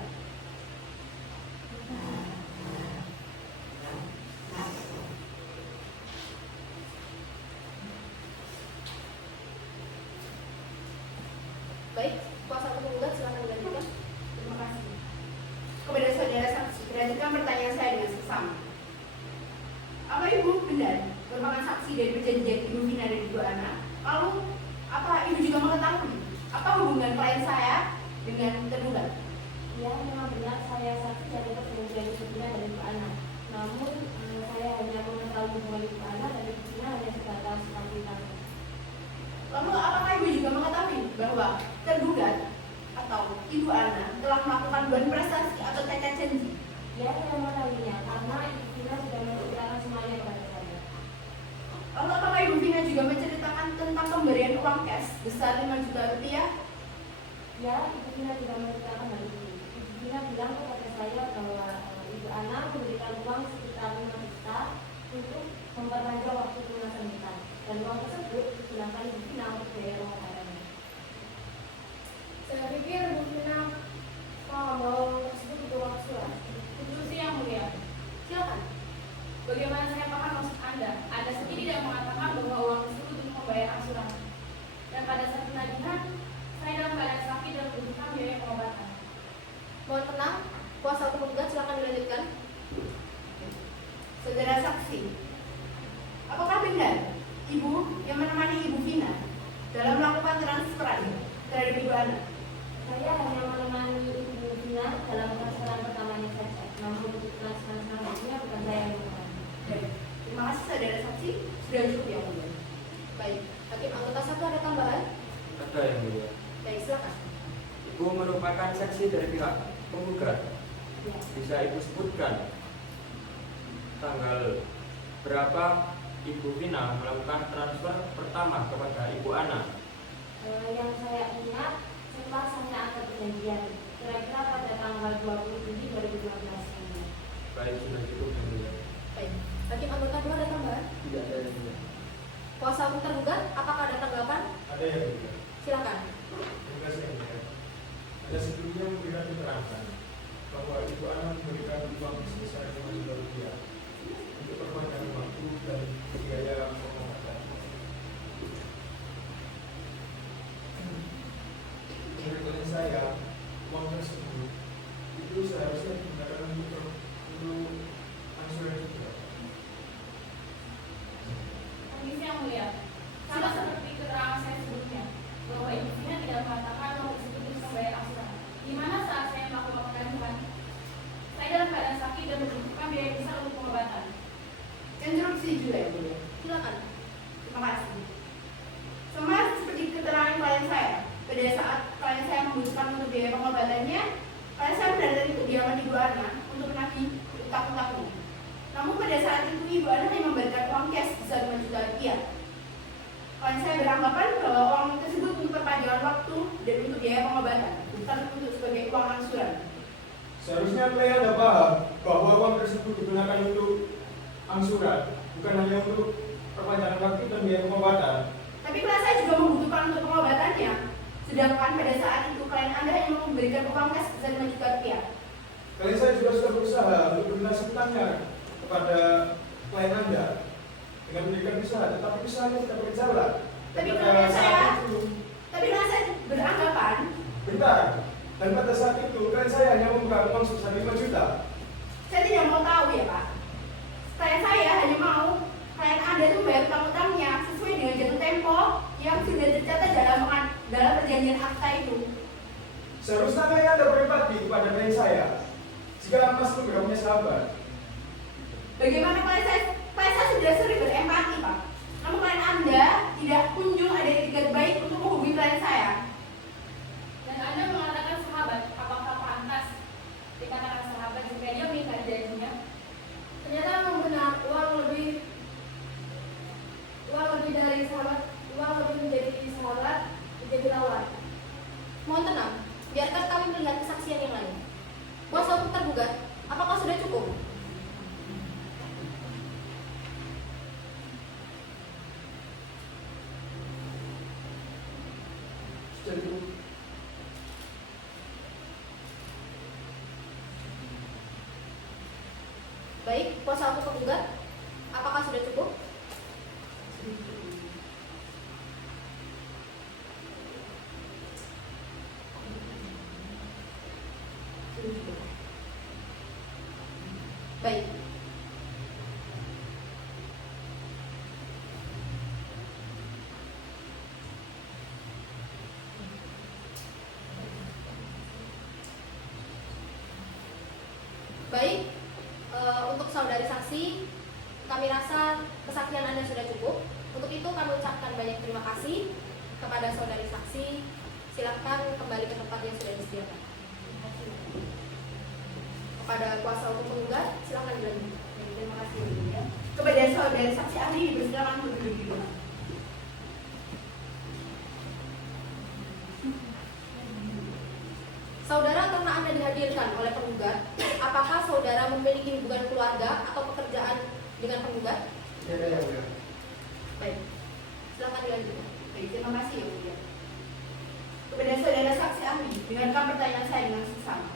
Baik, kuasa hukum penggugat, silakan dilanjutkan. Terima kasih. Kepada saudara saksi, lanjutkan pertanyaan saya dengan seksama. Apa Ibu benar merupakan saksi dari perjanjian Ibu Vina dan Ibu Ana? Lalu, apa Ibu juga mengetahui apa hubungan klien saya dengan tergugat? Ya, memang benar saya saksi dari perjanjian Ibu Vina dan Ibu Ana. Namun saya hanya mengetahui hubungan Ibu Ana dan Ibu Vina hanya sebatas sambutan. Lalu, apakah Ibu juga mengetahui bahwa tergugat atau Ibu Ana telah melakukan buan prestasi atau cacat janji? Ya, saya mengetahuinya karena Ibu Vina sudah menceritakan semuanya kepada saya. Lalu, apakah Ibu Vina juga menceritakan tentang pemberian uang cash besar 5 juta rupiah? Ya, Ibu Vina juga menceritakan hal itu. Ibu Vina bilang kepada saya bahwa Ibu Ana memberikan uang sekitar 5 juta untuk memperpanjang waktu pelunasan hutang. Dan uang tersebut digunakan Ibu Vina untuk biaya pengobatannya. Saya pikir Bu Vina mau tersebut untuk uang surat. Itu sih yang mulia. Silakan. Bagaimana saya paham maksud Anda? Anda sendiri tidak mengatakan bahwa uang tersebut untuk membayar angsuran. Dan pada saat penagihan, saya dalam keadaan sakit dan membutuhkan biaya pengobatan. Mohon tenang, kuasa hukum penggugat, silakan dilanjutkan. Saudara saksi, apakah benar Ibu yang menemani Ibu Vina dalam melakukan transferan terhadap Ibu Ana? Saya hanya menemani Ibu Vina dalam transferan pertamanya saja. Namun untuk transferan selanjutnya bukan saya yang melakukan. Baik, terima kasih saudara saksi, sudah cukup yang mulia. Baik, hakim anggota 1 ada tambahan? Ada yang mulia. Baik, silakan. Ibu merupakan saksi dari pihak penggugat. Ya. Bisa Ibu sebutkan tanggal berapa Ibu Vina melakukan transfer pertama kepada Ibu Ana? Yang saya ingat setelah saya ada perjanjian kira-kira pada tanggal 20 Juli 2015 ini. Baik, sudah cukup yang mulia. Baik, hakim anggota 2 ada tambahan? Tidak ada yang mulia. Kuasa hukum tergugat, apakah ada tanggapan? Ada yang mulia. Silakan. Terima kasih yang mulia. Ada sebelumnya memberikan keterangan bahwa Ibu Ana memberikan uang sebesar 5 juta rupiah untuk perpanjangan waktu dan biaya pengobatan. Menurut klien saya, uang tersebut itu seharusnya digunakan untuk angsuran juga. Kondisi yang mulia, sama seperti keterangan saya sebelumnya, bahwa Ibu Vina tidak mengatakan uang tersebut untuk membayar angsuran. Di mana saat saya melakukan pengajuan, saya dalam keadaan sakit dan membutuhkan biaya besar untuk pengobatan. Cenderung setuju ya mulia. Silakan. Terima kasih. Sama seperti keterangan klien saya, pada saat klien saya membutuhkan untuk biaya pengobatannya, klien saya berada di kediaman Ibu Ana untuk menagih utang-utangnya. Namun pada saat itu Ibu Ana hanya memberikan uang cash sebesar 5 juta rupiah. Klien saya beranggapan bahwa uang tersebut untuk perpanjangan waktu dan untuk biaya pengobatan, bukan untuk sebagai uang angsuran. Seharusnya klien Anda paham bahwa uang tersebut digunakan untuk angsuran, bukan hanya untuk perpanjangan waktu dan biaya pengobatan. Tapi klien saya juga membutuhkan untuk pengobatannya. Sedangkan pada saat itu klien Anda hanya memberikan uang cash sebesar 5 juta rupiah. Klien saya juga sudah berusaha untuk melunasi hutangnya kepada klien Anda dengan memberikan usaha, tetapi usahanya tidak berjalan. Tapi Dan klien pada saat saya, itu, tapi klien saya beranggapan bentar. Dan pada saat itu klien saya hanya membuka uang sebesar 5 juta. saya tidak mau tahu ya Pak. Saya hanya mau klien Anda itu bayar utang-utangnya sesuai dengan jatuh tempo yang sudah tercatat dalam perjanjian akta itu. Seharusnya klien Anda berempati kepada klien saya. Jika Mas pun tidak punya sahabat. Bagaimana klien saya sudah sering berempati, Pak. Namun klien Anda tidak kunjung ada etikat baik untuk menghubungi klien saya. Dan Anda mengatakan sahabat, apakah pantas dikatakan sahabat jika dia mengingkari janjinya? Ternyata memang benar, uang lebih dari sahabat, uang lebih menjadi sahabat, menjadi lawan. Mohon tenang, biarkan kami melihat kesaksian yang lain. Kuasa hukum tergugat, apakah sudah cukup? Sudah cukup. Baik, kuasa hukum tergugat, apakah sudah cukup? Baik. Baik, untuk saudari saksi, kami rasa kesaksian Anda sudah cukup. Untuk itu kami ucapkan banyak terima kasih kepada saudari saksi. Silakan kembali ke tempat yang sudah disediakan. Kepada kuasa hukum penggugat, silakan dilanjutkan. Terima kasih, ya. Kepada saudara saksi ahli dipersilakan untuk duduk di bawah. Saudara, karena Anda dihadirkan oleh penggugat, apakah saudara memiliki hubungan keluarga atau pekerjaan dengan penggugat? Tidak ya, ya. Baik, silakan dilanjutkan. Baik, terima kasih, ya, Mulia. Kepada saudara saksi ahli, dengarkan pertanyaan saya dengan seksama.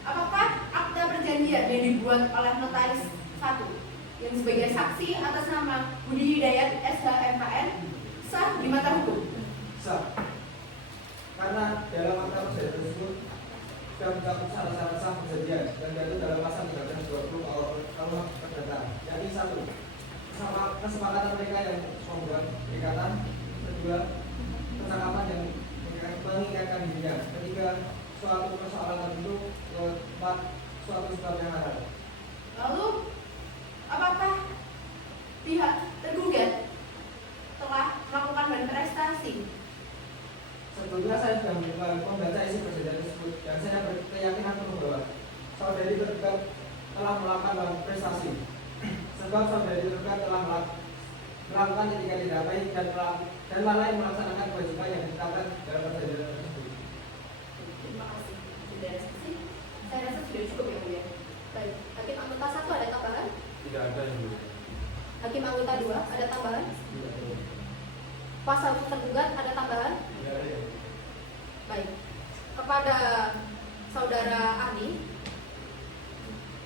Apakah akta perjanjian yang dibuat oleh notaris 1 yang sebagai saksi atas nama Budi Hidayat SHMKN sah di mata hukum? Sah. Karena dalam akta perjanjian tersebut sudah mencakup syarat-syarat sah perjanjian dan jatuh dalam pasal 320 KUH Perdata, yakni 1. Kesepakatan mereka yang membuat ikatan. 2. Percakapan yang mengikatkan dirinya. 3. Suatu persoalan tertentu. 4. Suatu sebab yang ada. Lalu, apakah pihak tergugat telah melakukan berprestasi? Sebelumnya saya sudah membaca isi perjanjian tersebut dan saya berkeyakinan penuh bahwa saudari tergugat telah melakukan prestasi. Sebab saudari tergugat telah melakukan etika tidak baik dan lalai melaksanakan kewajiban yang ditetapkan dalam perjanjian tersebut. Terima kasih, saudara saksi. Saya rasa sudah cukup, ya, Mulia. Baik, Hakim anggota 1 ada tambahan? Tidak ada yang mulia. Hakim anggota 2 ada tambahan? Tidak ada. Kuasa hukum tergugat ada tambahan? Tidak ada yang mulia. Baik, kepada saudara ahli,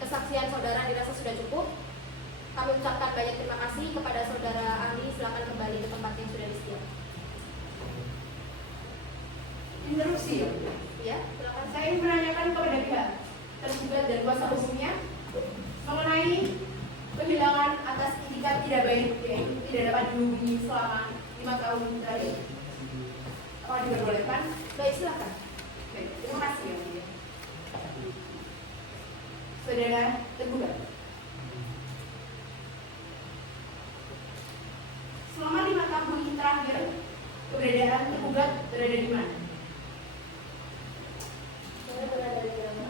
kesaksian saudara dirasa sudah cukup. Kami ucapkan banyak terima kasih kepada saudara ahli. Silakan kembali ke tempat yang sudah disediakan. Interupsi, ya, Mulia. Ya, silakan. Saya ingin menanyakan kepada pihak tergugat dan kuasa hukumnya mengenai kehilangan atas itikat tidak baik yaitu tidak dapat dihubungi selama 5 tahun terakhir. Apakah diperbolehkan? Baik, silakan. Baik, terima kasih, ya, Mulia. Saudara tergugat, selama 5 tahun terakhir keberadaan tergugat berada di mana? Saya berada di mana?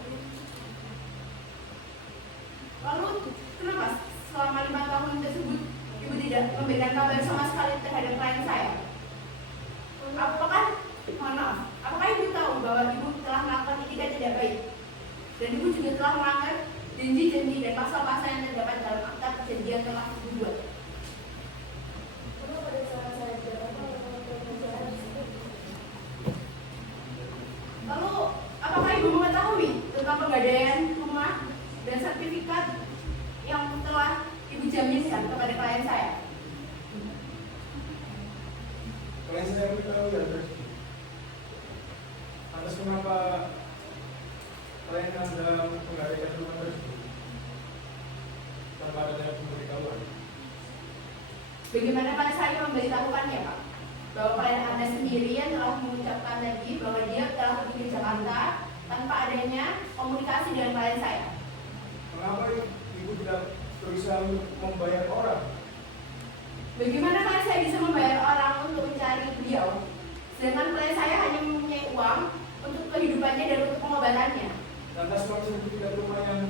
Lalu kenapa selama 5 tahun tersebut Ibu tidak memberikan kabar sama sekali terhadap klien saya? Apakah, mohon maaf, apakah Ibu tahu bahwa Ibu telah melakukan etikat tidak baik? Dan Ibu juga telah melanggar janji-janji dan pasal-pasal yang terdapat dalam akta perjanjian telah dibuat. Karena pada saat saya tidak melakukan pekerjaan tersebut, Lalu, apakah Ibu mengetahui tentang pegadaian rumah dan sertifikat yang telah Ibu jaminkan kepada klien saya? Klien saya beritahu ya, terus. Atas kenapa klien Anda menggadaikan rumah tersebut tanpa adanya pemberitahuan? Bagaimana klien saya memberitahukannya, Pak? Bahwa klien Anda sendiri yang telah mengucapkan tadi bahwa dia telah pergi ke Jakarta tanpa adanya komunikasi dengan klien saya. Mengapa Ibu tidak berusaha membayar orang. Bagaimana kan saya bisa membayar orang untuk mencari beliau? Sedangkan klien saya hanya mempunyai uang untuk kehidupannya dan untuk pengobatannya. Lantas uang sertifikat rumah yang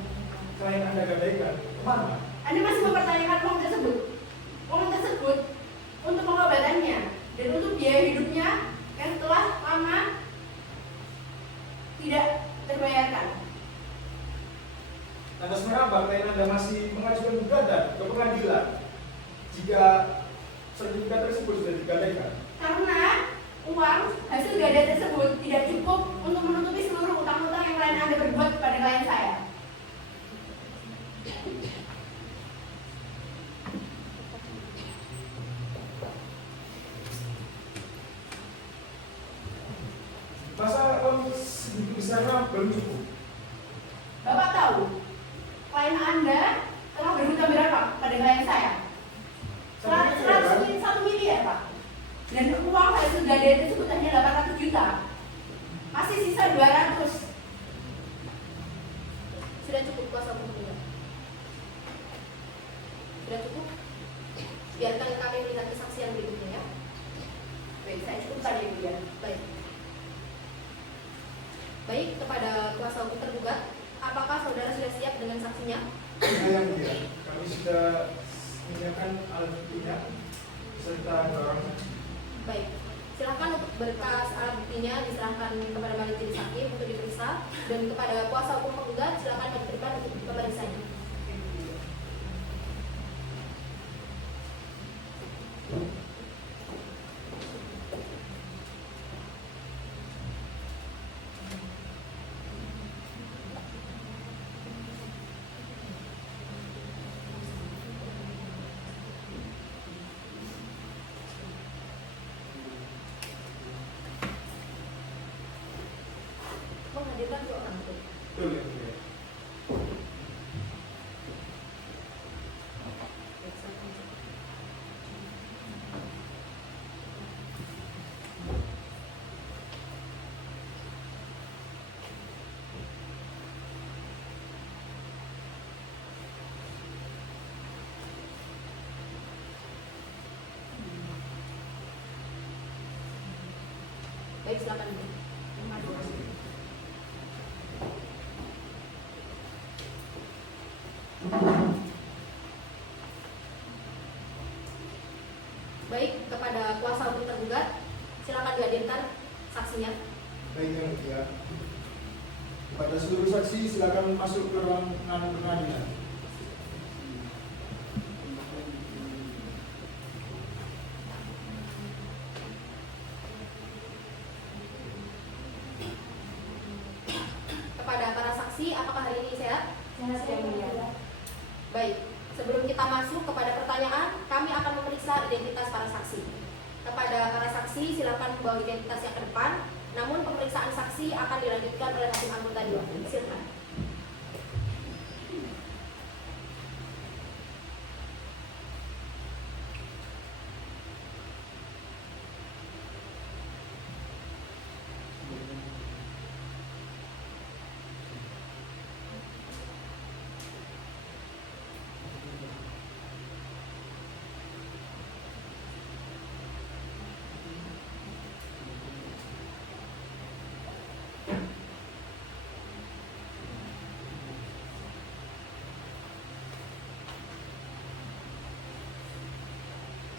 klien Anda gadaikan, kemana? Anda masih mempertanyakan uang tersebut. Uang tersebut untuk pengobatannya dan untuk biaya hidupnya yang telah lama tidak terbayarkan. Lantas mengapa klien Anda masih mengajukan gugatan ke pengadilan jika sertifikat tersebut sudah digadaikan? Karena uang hasil gadai tersebut tidak cukup untuk menutupi seluruh utang-utang yang klien Anda berbuat kepada klien saya. Masa uang segitu besarnya belum cukup? Bapak tahu, klien Anda telah berhutang berapa pada klien saya? 101 miliar, Pak. Dan uang hasil gadai tersebut hanya 800 juta. Masih sisa 200. Sudah cukup kuasa hukum penggugat. Sudah cukup. Biarkan kami melihat kesaksian berikutnya ya. Baik, saya cukupkan ya, Bu ya. Baik. Baik, kepada kuasa hukum tergugat, apakah saudara sudah siap dengan saksinya? Ya, yang mulia, kami sudah menyiapkan alat buktinya serta barang saksi. Baik, silakan untuk berkas alat buktinya diserahkan kepada majelis hakim untuk diperiksa, dan kepada kuasa hukum penggugat silakan maju ke depan untuk pemeriksaan. Menghadirkan dua orang itu. Betul yang mulia. Baik, silakan. Terima kasih. Baik, kepada kuasa hukum tergugat silakan dihadirkan saksinya. Baik yang mulia. Kepada seluruh saksi silakan masuk ke ruang pengadilan. Kepada para saksi, apakah hari ini sehat? Sehat, yang mulia. Baik, sebelum kita masuk kepada pertanyaan, kami akan memeriksa identitas para saksi. Kepada para saksi, silakan membawa identitasnya ke depan. Namun pemeriksaan saksi akan dilanjutkan oleh hakim anggota 2. Silakan.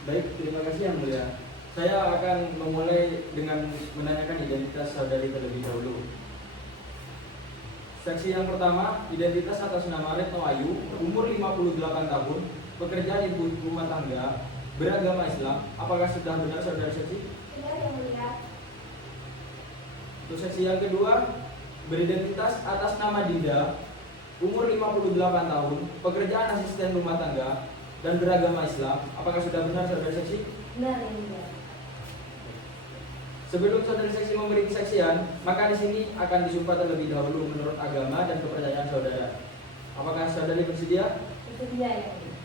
Baik, terima kasih yang mulia. Saya akan memulai dengan menanyakan identitas saudari terlebih dahulu. Saksi yang pertama, identitas atas nama Retno Ayu, umur 58 tahun, pekerjaan ibu rumah tangga, beragama Islam. Apakah sudah benar saudara saksi? Benar, yang mulia. Untuk saksi yang kedua, beridentitas atas nama Dinda, umur 58 tahun, pekerjaan asisten rumah tangga, dan beragama Islam. Apakah sudah benar saudara saksi? Benar, yang mulia. Sebelum saudara saksi memberi kesaksian, maka di sini akan disumpah terlebih dahulu menurut agama dan kepercayaan saudara. Apakah saudari bersedia? Bersedia, yang mulia.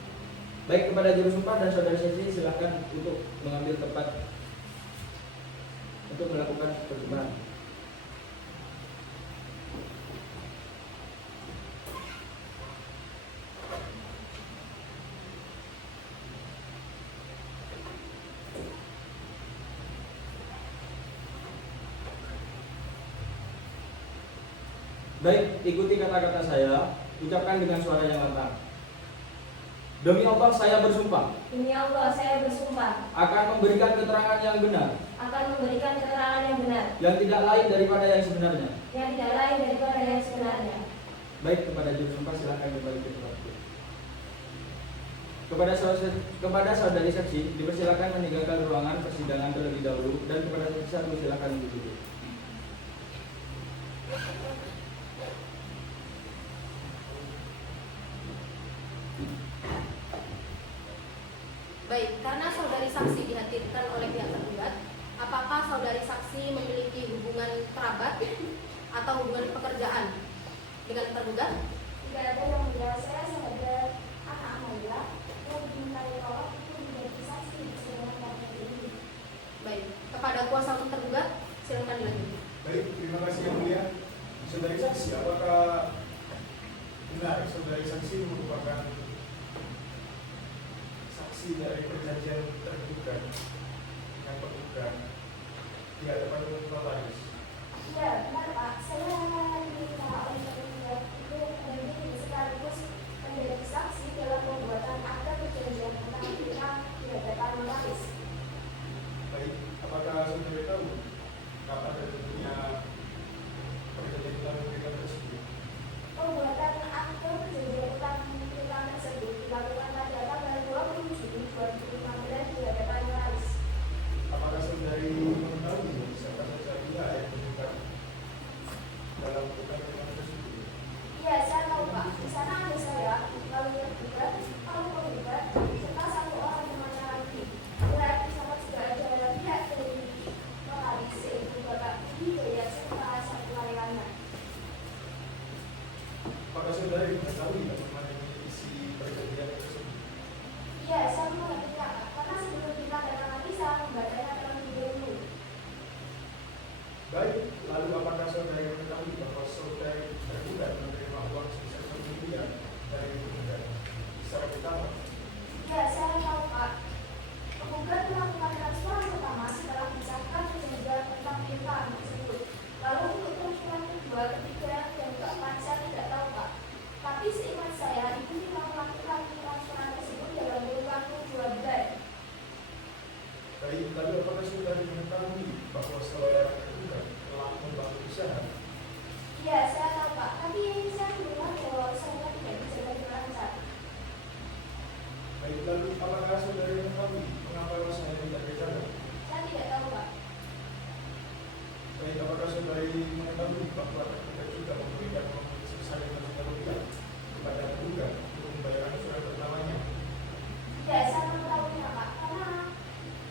Baik, kepada juru sumpah dan saudara saksi silakan untuk mengambil tempat untuk melakukan perjumpaan. Baik, ikuti kata-kata saya, ucapkan dengan suara yang lantang. Demi Allah saya bersumpah Demi Allah, saya bersumpah akan memberikan keterangan yang benar, akan memberikan keterangan yang benar, yang tidak lain daripada yang sebenarnya. yang tidak lain daripada yang sebenarnya. Baik, kepada juru sumpah silakan kembali ke tempat duduk. Kepada saudari saksi dipersilakan meninggalkan ruangan persidangan terlebih dahulu, dan kepada saksi satu silakan duduk. Baik, karena saudari saksi dihadirkan oleh pihak tergugat, apakah saudari saksi memiliki hubungan kerabat atau hubungan pekerjaan dengan tergugat? Tidak ada yang mulia, saya sahabat anak Amalia yang dimintai tolong untuk menjadi saksi di persidangan pada hari ini. Baik, kepada kuasa hukum tergugat, silakan dilanjutkan. Baik, terima kasih yang mulia. Saudari saksi, apakah benar saudari saksi merupakan saksi dari perjanjian tergugat dengan penggugat di hadapan notaris? Iya, benar Pak. Saya diminta oleh tergugat untuk menjadi sekaligus menjadi saksi dalam pembuatan akta perjanjian tentang piutang di hadapan notaris. Baik, apakah saudari tahu kapan terbentuknya perjanjian tentang piutang tersebut? Pembuatan akta perjanjian tentang piutang tersebut dilakukan pada tanggal 20 Juni 2015 di hadapan notaris. Apakah saudari mengetahui siapa saja pihak yang terlibat dalam piutang tersebut? Iya, saya tahu Pak. Di sana ada saya, lalu tergugat, lalu penggugat, serta satu orang temannya lagi. Berarti sama juga ada pihak dari notaris, yaitu Bapak Wijaya serta satu lainnya. Apakah saudari mengetahui bagaimana isi perjanjian tersebut? Iya, saya mengertinya Pak. Karena sebelum kita datang saya membacanya terlebih dahulu. Baik, lalu apakah saudari mengetahui bahwa saudari tergugat menerima uang sebesar 1 miliar dari penggugat secara pertama? Iya, saya tahu Pak. Penggugat melakukan transferan pertama setelah disahkan perjanjian tentang piutang tersebut. Lalu untuk transferan kedua, ketiga, dan keempat saya tidak tahu Pak. Tapi seingat saya, Ibu telah melakukan transferan tersebut dalam kurun waktu 2 bulan. Baik, lalu apakah saudari mengetahui bahwa saudara tergugat telah membangun usaha? Iya, saya tahu Pak. Tapi saya mendengar bahwa saya tidak bisa lancar. Baik, lalu apakah saudari mengetahui mengapa usaha tidak berjalan? Saya tidak tahu Pak. Baik, apakah saudari mengetahui bahwa tergugat juga memberikan uang sebesar 5 juta rupiah kepada tergugat untuk membayar angsuran pertamanya? Iya, saya mengetahuinya Pak. Karena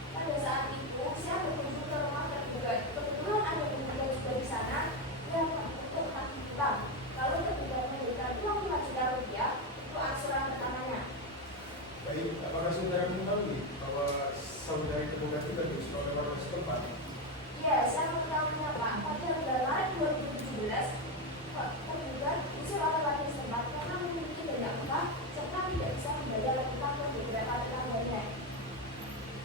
pada saat itu saya berkunjung ke rumah tergugat. Kebetulan ada penggugat juga di sana yang untuk hak piutang. Lalu tergugat memberikan uang 5 juta rupiah untuk angsuran pertamanya. Baik, apakah saudara mengetahui bahwa saudari tergugat juga diusir oleh warga setempat? Iya, saya mengetahuinya Pak. Pada bulan Maret 2017, tergugat diusir oleh warga setempat karena memiliki banyak utang serta tidak bisa membayar utang ke beberapa tetangganya.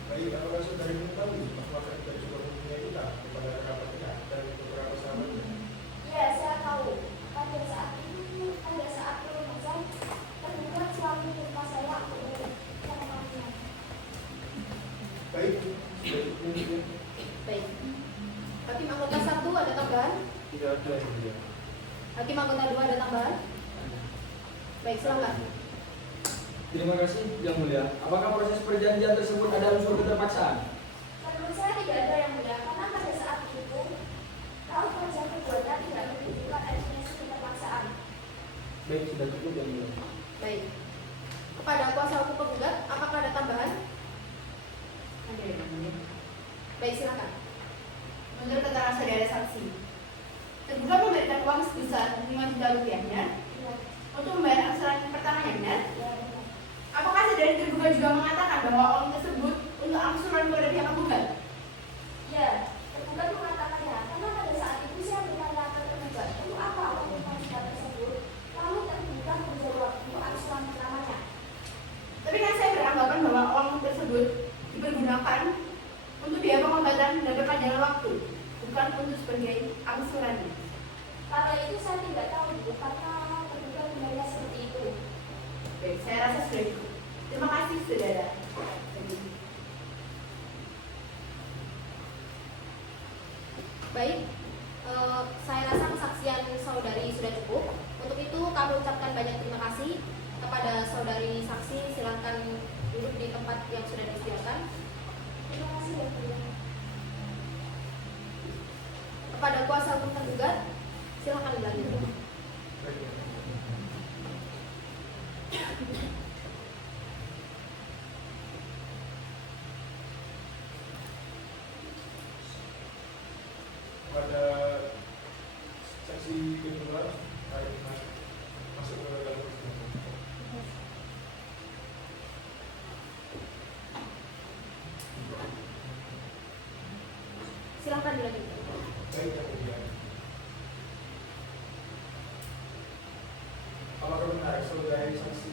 Baik, apakah saudari mengetahui bahwa tergugat juga mempunyai utang kepada kerabatnya dan beberapa sahabatnya? Iya, saya tahu. Pada saat itu, pada saat pelunasan, tergugat selalu meminta saya untuk menemukannya. Baik, sudah cukup. Baik. Hakim anggota 1 ada tambahan? Tidak ada yang mulia. Hakim anggota 2 ada tambahan? Baik, silakan. Terima kasih yang mulia. Apakah proses perjanjian tersebut ada unsur keterpaksaan? Menurut saya tidak ada yang mulia, karena pada saat itu, tahu kerja perbuatan tidak menunjukkan evidence keterpaksaan. Baik, sudah cukup yang mulia. Baik. Kepada kuasa hukum penggugat, apakah ada tambahan? Ada yang mulia. Baik, silakan. Menurut keterangan saudara saksi, tergugat memberikan uang sebesar 5 juta rupiahnya untuk membayar angsuran pertamanya, benar? Apakah saudara tergugat juga mengatakan bahwa uang tersebut untuk angsuran kepada pihak penggugat? Iya, tergugat mengatakannya karena pada saat itu saya bertanya ke tergugat untuk apa uang 5 juta tersebut, lalu tergugat menjawab untuk angsuran pertamanya. Tapi kan saya beranggapan bahwa uang tersebut dipergunakan untuk biaya pengobatan dan perpanjangan waktu, bukan untuk sebagai angsuran. Karena itu saya tidak tahu Bu, karena terduga kembalinya seperti itu. Baik, saya rasa sudah cukup. Terima kasih, saudara. Baik, saya rasa kesaksian saudari sudah cukup. Untuk itu kami ucapkan banyak terima kasih kepada saudari saksi. Silakan duduk di tempat yang sudah disediakan. Terima kasih ya Bu. Kepada kuasa hukum tergugat, silakan dilanjutkan. Pada seksi kedua, mari kita masuk ke dalam persidangan. Silakan dilanjutkan. Baik, yang mulia. Apakah benar saudari saksi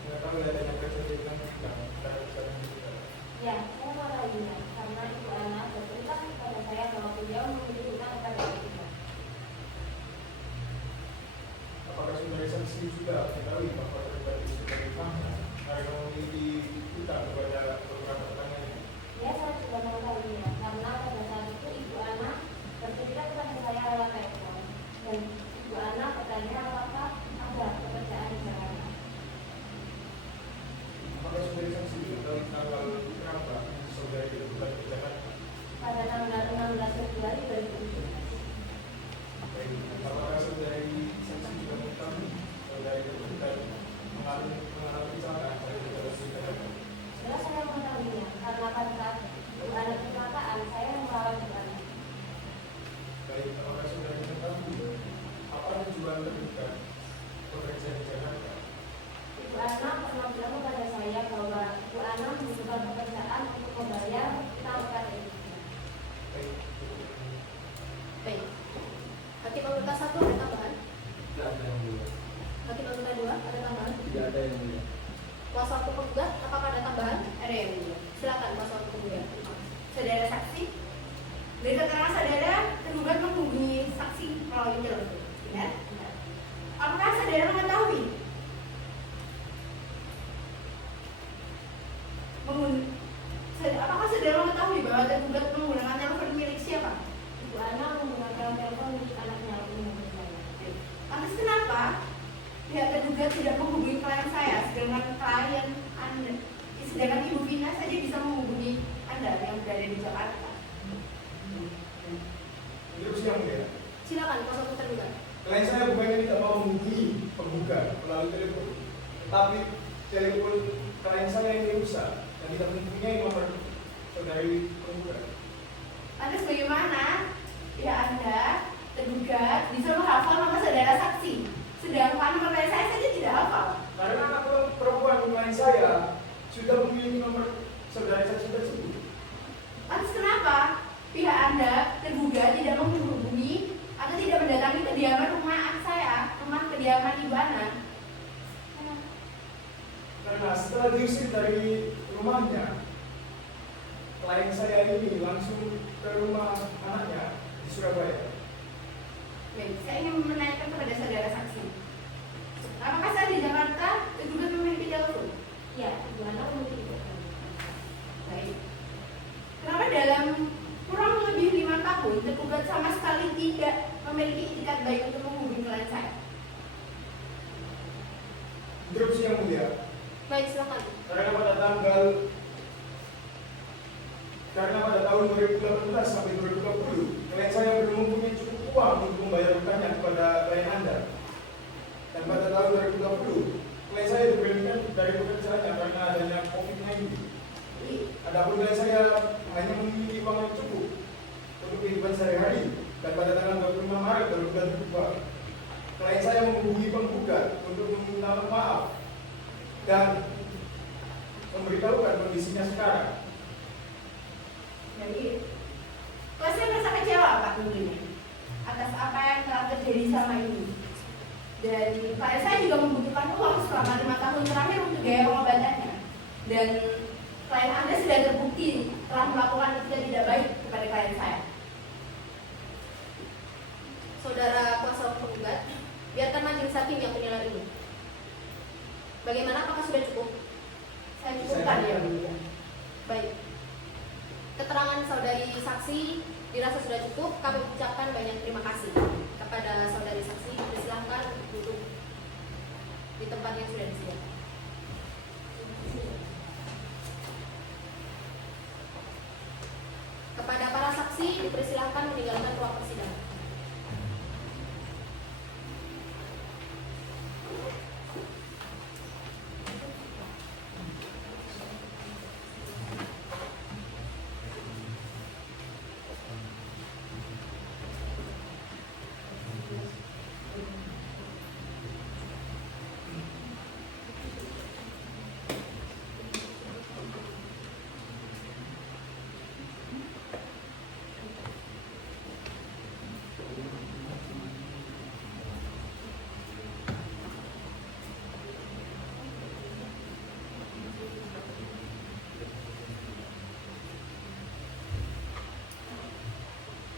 mengetahui adanya kejadian yang terhadap saudara kita? Ya, saya mengetahuinya karena ibu anak bercerita kepada saya bahwa beliau memiliki hutang kepada kita. Apakah saudari saksi juga mengetahui bahwa terlibat di saudari Fahna karena memiliki hutang kepada beberapa tetangganya? Ya, saya sudah mengetahuinya karena pada saat itu ibu anak bercerita kepada saya lewat telepon dan ibu anak bertanya apakah ada pekerjaan di Jakarta. Apakah saudari saksi mengetahui tanggal berapa saudari terlibat di Jakarta? Pada tanggal 16 Februari 2017. Baik, apakah saudari saksi juga mengetahui saudari terlibat mengalami kecelakaan pada Jakarta Jakarta? Jelas saya mengetahuinya karena pada saat ibu anak kecelakaan saya merawat ibu anak. Baik, apakah saudari mengetahui apa tujuan terlibat bekerja di Jakarta? Ibu anak pernah bilang kepada saya bahwa ibu anak membutuhkan pekerjaan untuk membayar utang kepada ibunya. Baik, Baik. Hakim anggota 1 ada tambahan? Tidak ada yang mulia. Hakim anggota 2 ada tambahan? Tidak ada yang mulia. Kuasa hukum penggugat, apakah ada tambahan? Ada yang mulia. Silakan kuasa hukum penggugat. Saudara saksi, dari keterangan saudara, tergugat menghubungi saksi melalui telepon. Benar? Apakah saudara mengetahui? Apakah saudara mengetahui bahwa tergugat menggunakan telepon milik siapa? Ibu anak menggunakan telepon milik anaknya untuk menghubungi saya. Lantas kenapa pihak tergugat tidak menghubungi klien saya, sedangkan klien Anda, sedangkan Ibu Vina saja bisa menghubungi Anda yang berada di Jakarta? Terus yang mulia, Silakan kuasa hukum tergugat. klien saya bukannya tidak mau menghubungi penggugat melalui telepon, tetapi telepon klien saya yang rusak dan tidak mempunyai nomor saudari penggugat. Lantas bagaimana pihak Anda tergugat bisa menghafal nama saudara saksi, sedangkan nomor klien saya saja tidak hafal? Karena anak perempuan klien saya sudah memiliki nomor saudari saksi tersebut. Lantas kenapa pihak Anda tergugat tidak menghubungi atau tidak mendatangi kediaman rumah saya, rumah kediaman Ibu Ana? Karena setelah diusir dari rumahnya, klien saya ini langsung ke rumah anaknya di Surabaya. Baik, saya ingin menanyakan kepada saudara saksi. Apakah saat di Jakarta tergugat memiliki telepon? Ya, ibu anak memiliki telepon. Baik. Kenapa dalam kurang lebih 5 tahun tergugat sama sekali tidak memiliki itikat baik untuk menghubungi klien saya? Interupsi yang mulia, Baik, silakan. karena pada tahun 2018 sampai 2020, klien saya belum mempunyai cukup uang untuk membayar hutangnya kepada klien Anda. Dan pada tahun 2020, klien saya diberhentikan dari pekerjaannya karena adanya COVID-19. Adapun klien saya hanya memiliki uang yang cukup untuk kehidupan sehari-hari. Dan pada tanggal 25 Maret 2022, klien saya menghubungi penggugat untuk meminta maaf dan memberitahukan kondisinya sekarang. Jadi, klien merasa kecewa Pak tentunya atas apa yang telah terjadi selama ini. Dan klien saya juga membutuhkan uang selama 5 tahun terakhir untuk biaya pengobatannya. Dan klien Anda sudah terbukti telah melakukan yang tidak baik kepada klien saya. Bagaimana, apakah sudah cukup? Saya cukupkan ya mulia. Baik. Keterangan saudari saksi dirasa sudah cukup. Kami ucapkan banyak terima kasih kepada saudari saksi. Silakan duduk di tempat yang sudah disediakan. Kepada para saksi dipersilahkan meninggalkan ruang persidangan.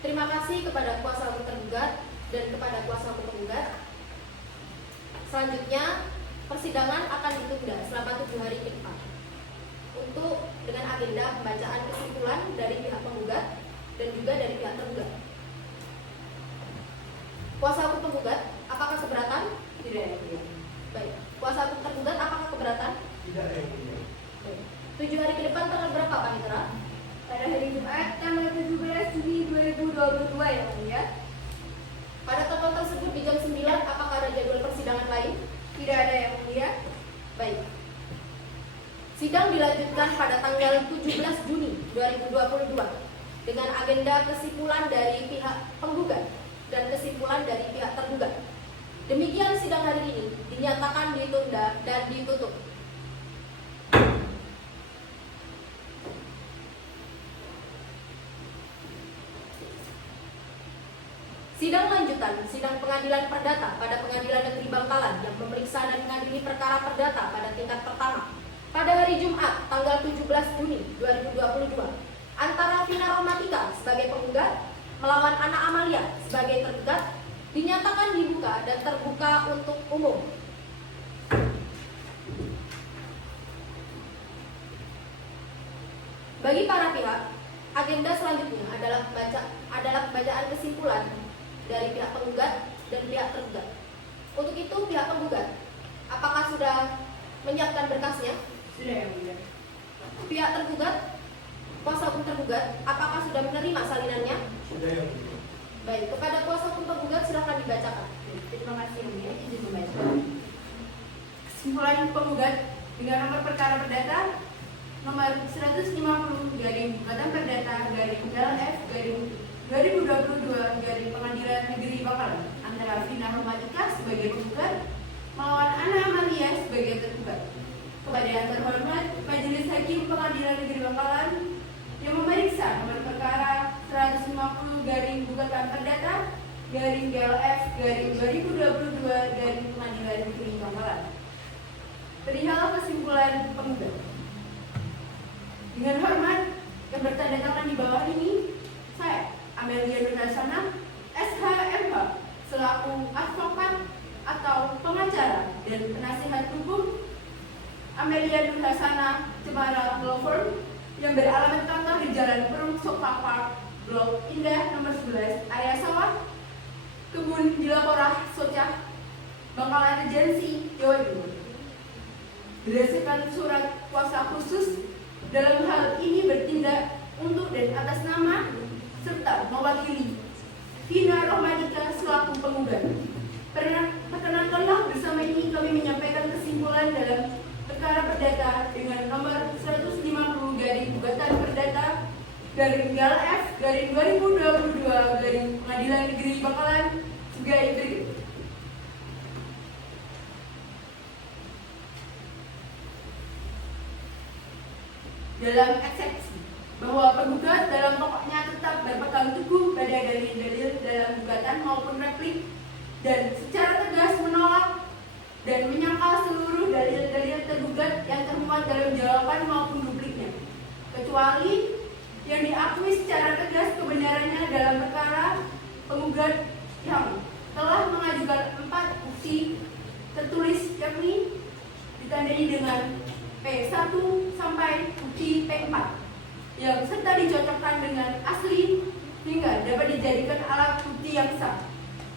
Terima kasih kepada kuasa hukum tergugat dan kepada kuasa hukum penggugat. Selanjutnya, persidangan akan ditunda selama 7 hari ke depan untuk dengan agenda pembacaan kesimpulan dari pihak penggugat dan juga dari pihak tergugat. Kuasa hukum penggugat, apakah keberatan? Tidak ya mulia. Baik. Kuasa hukum tergugat, apakah keberatan? Tidak ya mulia. Baik. 7 hari ke depan tanggal berapa, Pak Mitra? Pada hari Jumat tanggal 17 Juni 2022 ya mulia. Pada tanggal tersebut di jam 9, apakah ada jadwal persidangan lain? Tidak ada ya mulia. Baik. Sidang dilanjutkan pada tanggal 17 Juni 2022 dengan agenda kesimpulan dari pihak penggugat dan kesimpulan dari pihak tergugat. Demikian sidang hari ini dinyatakan ditunda dan ditutup. Sidang lanjutan, sidang pengadilan perdata pada Pengadilan Negeri Bangkalan yang memeriksa dan mengadili perkara perdata pada tingkat pertama pada hari Jumat tanggal 17 Juni 2022 antara Vina Rohmatika sebagai penggugat melawan Ana Amalia sebagai tergugat dinyatakan dibuka dan terbuka untuk umum. Bagi para pihak, agenda selanjutnya adalah pembacaan kesimpulan dari pihak penggugat dan pihak tergugat. Untuk itu pihak penggugat, apakah sudah menyiapkan berkasnya? Sudah ya mulia. Pihak tergugat, kuasa hukum tergugat, apakah sudah menerima salinannya? Sudah ya mulia. Baik, kepada kuasa hukum tergugat silakan dibacakan. Terima kasih mulia. Izin membaca. Kesimpulan penggugat dengan nomor perkara perdata nomor 150 garing gugatan perdata garing LF garing 2022 garing Pengadilan Negeri Bangkalan antara Vina Rohmatika sebagai penggugat melawan Ana Amalia sebagai tergugat. Kepada yang terhormat Majelis Hakim Pengadilan Negeri Bangkalan yang memeriksa nomor perkara 150 garing gugatan perdata garing GLF garing 2022 garing Pengadilan Negeri Bangkalan. Perihal kesimpulan penggugat. Dengan hormat yang bertanda tangan di bawah ini, saya Amelia Nur Hasanah, SHMH, selaku advokat atau pengacara dan penasihat hukum Amelia Nur Hasanah Cemara Law Firm yang beralamat kantor di Jalan Perung Sokpa Park, Blok Indah nomor 11, area sawah, Kebun Dilaporah, Socah, Bangkalan Regency, Jawa Timur. Berdasarkan surat kuasa khusus dalam hal ini bertindak untuk dan atas nama serta mewakili Vina Rohmatika selaku penggugat. Perkenankanlah bersama ini kami menyampaikan kesimpulan dalam perkara perdata dengan nomor 150 garing gugatan perdata garing GLF garing 2022 garing Pengadilan Negeri Bangkalan sebagai berikut. Dalam eksepsi bahwa penggugat dalam pokoknya tetap berpegang teguh pada dalil-dalil dalam gugatan maupun replik dan secara tegas menolak dan menyangkal seluruh dalil-dalil tergugat yang termuat dalam jawaban maupun dupliknya, kecuali yang diakui secara tegas kebenarannya dalam perkara penggugat yang telah mengajukan 4 bukti tertulis, yakni ditandai dengan P1 sampai bukti P4 yang serta dicocokkan dengan asli hingga dapat dijadikan alat bukti yang sah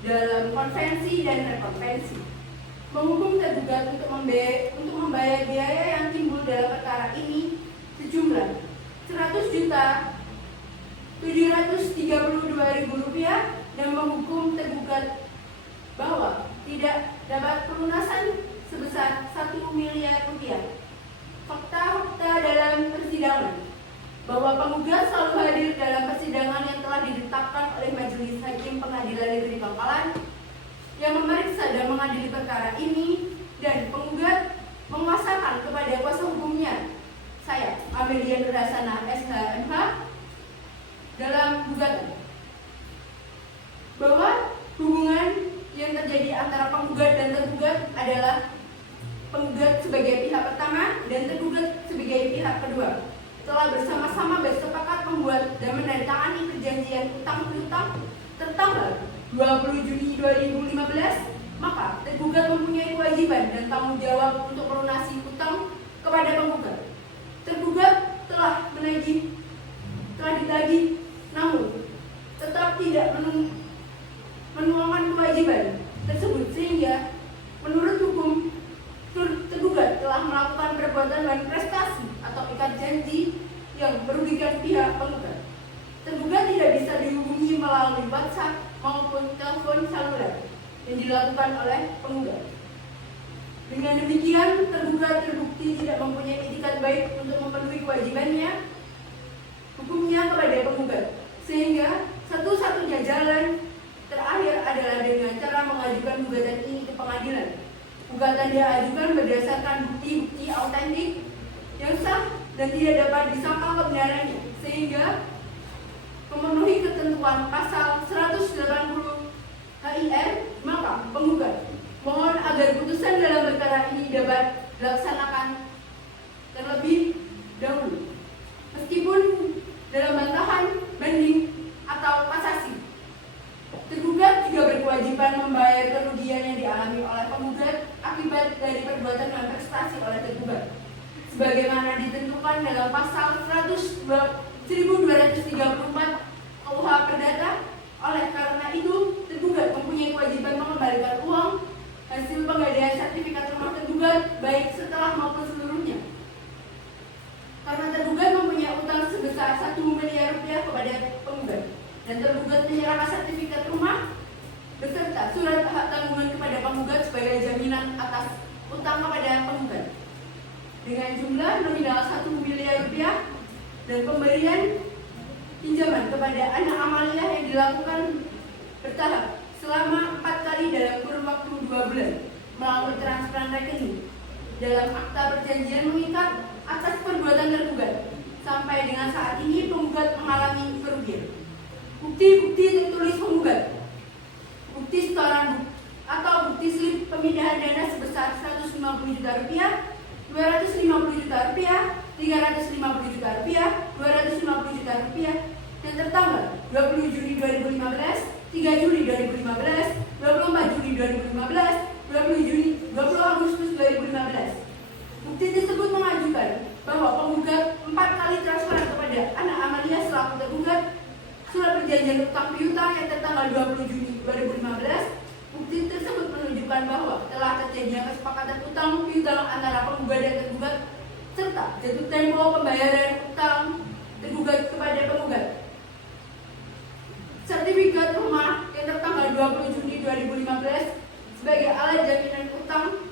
dalam konvensi dan rekonvensi. Menghukum tergugat untuk membayar biaya yang timbul dalam perkara ini sejumlah Rp100.732.000 dan menghukum tergugat bahwa tidak dapat pelunasan sebesar Rp1 miliar. Fakta-fakta dalam persidangan bahwa penggugat selalu hadir dalam persidangan yang telah ditetapkan oleh Majelis Hakim Pengadilan Negeri Bangkalan yang memeriksa dan mengadili perkara ini, dan penggugat menguasakan kepada kuasa hukumnya, saya Amelia Nurhasana SHMH, dalam gugatan bahwa hubungan yang terjadi antara penggugat dan tergugat adalah penggugat sebagai pihak pertama dan tergugat sebagai pihak kedua telah bersama-sama bersepakat membuat dan menandatangani perjanjian utang piutang tertanggal 20 Juni 2015, maka tergugat mempunyai kewajiban dan tanggung jawab untuk melunasi utang kepada penggugat. Tergugat telah ditagih, namun tetap tidak menuangkan kewajiban tersebut, sehingga menurut hukum tergugat telah melakukan perbuatan dan prestasi atau ikat janji yang merugikan pihak penggugat. Tergugat tidak bisa dihubungi melalui WhatsApp maupun telepon seluler yang dilakukan oleh penggugat. Dengan demikian, tergugat terbukti tidak mempunyai itikat baik untuk memenuhi kewajibannya hukumnya kepada penggugat, sehingga satu-satunya jalan terakhir adalah dengan cara mengajukan gugatan ini ke pengadilan. Gugatan diajukan berdasarkan bukti-bukti autentik yang sah dan tidak dapat disangkal kebenarannya, sehingga memenuhi ketentuan pasal 180 HIR, maka penggugat mohon agar putusan dalam perkara ini dapat dilaksanakan terlebih dahulu, meskipun dalam bantahan, banding, atau kasasi. Tergugat juga berkewajiban membayar kerugian yang dialami oleh penggugat akibat dari perbuatan dan prestasi oleh tergugat, sebagaimana ditentukan dalam pasal 1234 KUH Perdata. Oleh karena itu, tergugat mempunyai kewajiban mengembalikan uang hasil penggadaian sertifikat rumah tergugat, baik setelah maupun seluruhnya. Karena tergugat mempunyai utang sebesar Rp1 miliar kepada penggugat, dan tergugat menyerahkan sertifikat rumah beserta surat hak tanggungan kepada penggugat sebagai jaminan atas utang kepada penggugat dengan jumlah nominal Rp1 miliar dan pemberian pinjaman kepada anak Amalia yang dilakukan bertahap selama 4 kali dalam kurun waktu 2 bulan melalui transferan rekening. Dalam akta perjanjian mengikat atas perbuatan tergugat, sampai dengan saat ini penggugat mengalami kerugian. Bukti-bukti tertulis penggugat, bukti setoran atau bukti slip pemindahan dana sebesar Rp150 juta, Rp250 juta, Rp350 juta, Rp250 juta yang tertanggal 20 Juni 2015, 3 Juli 2015, 24 Juli 2015, 20 Agustus 2015. Bukti tersebut mengajukan bahwa penggugat 4 kali transfer kepada anak Amalia selaku tergugat surat perjanjian utang piutang yang tertanggal 20 Juni 2015. Bukti tersebut menunjukkan bahwa telah terjadinya kesepakatan utang piutang antara penggugat dan tergugat, serta jatuh tempo pembayaran utang tergugat kepada penggugat. Sertifikat rumah yang tertanggal 20 Juni 2015 sebagai alat jaminan utang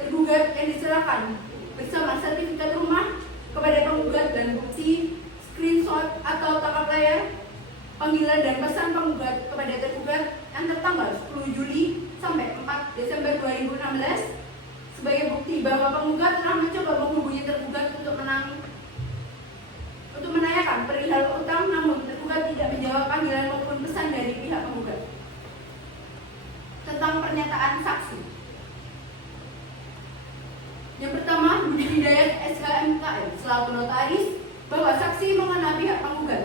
tergugat yang diserahkan bersama sertifikat rumah kepada penggugat dan bukti screenshot atau tangkap layar panggilan dan pesan penggugat kepada tergugat yang tertanggal 10 Juli sampai 4 Desember 2016 sebagai bukti bahwa penggugat telah mencoba menghubungi tergugat untuk menanyakan perihal utang, namun tergugat tidak menjawab panggilan maupun pesan dari pihak penggugat. Tentang pernyataan saksi. Yang pertama, Budi Hidayat SHMKM selaku notaris bahwa saksi mengenal pihak penggugat.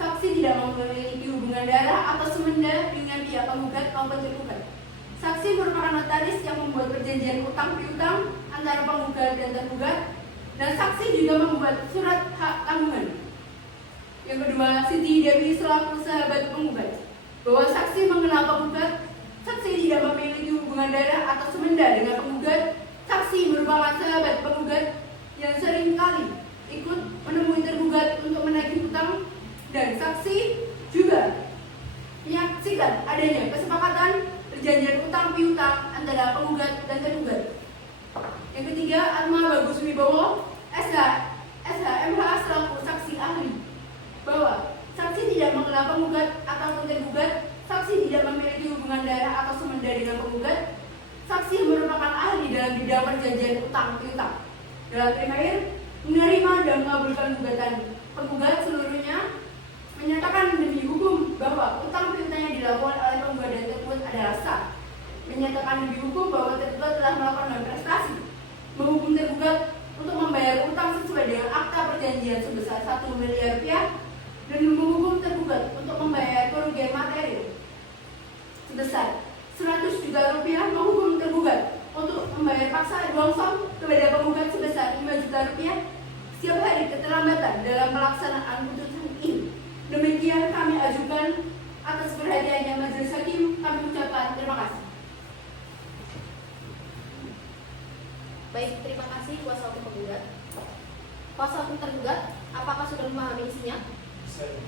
Saksi tidak memiliki hubungan darah atau semenda dengan pihak penggugat maupun tergugat. Saksi merupakan notaris yang membuat perjanjian utang piutang antara penggugat dan tergugat, dan saksi juga membuat surat hak tanggungan. Yang kedua, Siti Dewi selaku sahabat penggugat, bahwa saksi mengenal penggugat, saksi tidak memiliki hubungan darah atau semenda dengan penggugat, saksi merupakan sahabat penggugat yang sering kali ikut menemui tergugat untuk menagih hutang, dan saksi juga menyaksikan adanya kesepakatan perjanjian utang piutang antara penggugat dan tergugat. Yang ketiga, Atma Bagus Wibowo, SHMH selaku saksi ahli, bahwa saksi tidak mengenal penggugat ataupun tergugat, saksi tidak memiliki hubungan darah atau semenda dengan penggugat, saksi merupakan ahli dalam bidang perjanjian utang piutang. Dalam primer, menerima dan mengabulkan gugatan penggugat seluruhnya, menyatakan demi hukum bahwa utang piutang yang dilakukan oleh penggugat dan tergugat adalah sah, menyatakan demi hukum bahwa tergugat telah melakukan prestasi, menghukum tergugat untuk membayar utang sesuai dengan akta perjanjian sebesar 1 miliar rupiah, dan menghukum tergugat untuk membayar kerugian materi sebesar 100 juta rupiah, menghukum tergugat untuk membayar paksa uang som kepada penggugat sebesar 5 juta rupiah setiap hari keterlambatan dalam pelaksanaan putusan ini. Demikian kami ajukan. Atas perhatiannya majelis hakim, kami ucapkan terima kasih. Baik, terima kasih kuasa hukum penggugat. Kuasa hukum tergugat, apakah sudah memahami isinya? Saya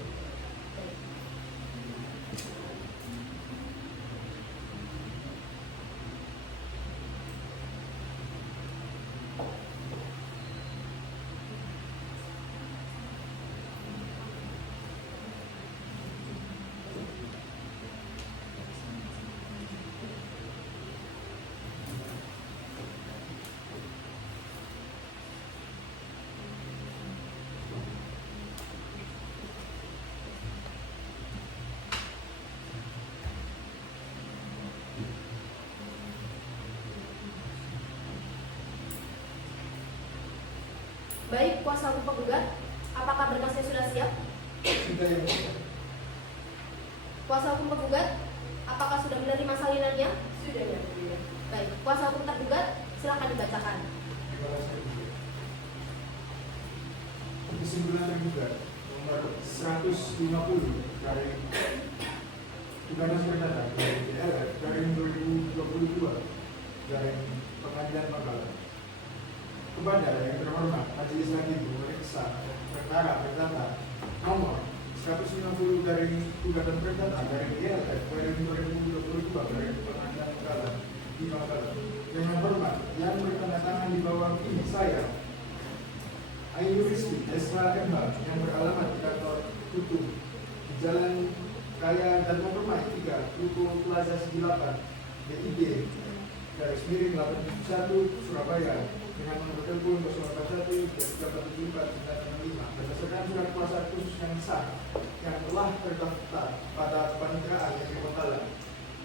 Baik, kuasa hukum penggugat, apakah berkasnya sudah siap? sudah yang mulia. Kuasa hukum penggugat, apakah sudah menerima salinannya? Sudah ya, Mulia. Baik, kuasa hukum tergugat, silakan dibacakan. Terima kasih. Kesimpulan tergugat nomor 150 dari Gugatan Perdata dari DLF dari 2022 dari Pengadilan Bangkalan. Kepada yang terhormat Majelis Hakim memeriksa perkara perdata nomor 150 dari Gugatan Perdata dari DLF dari 2022 dari Pengadilan Bangkalan di Bangkalan. Yang hormat yang bertanda tangan di bawah ini saya Ayu Rizky SHMH yang beralamat di kantor Tutup di Jalan Raya dan Permai 3 Ruko Plaza 98 DID garis miring 871 Surabaya dengan nomor telepon 081 374 berdasarkan surat kuasa khusus yang sah yang telah terdaftar pada panitiaan yang Bangkalan.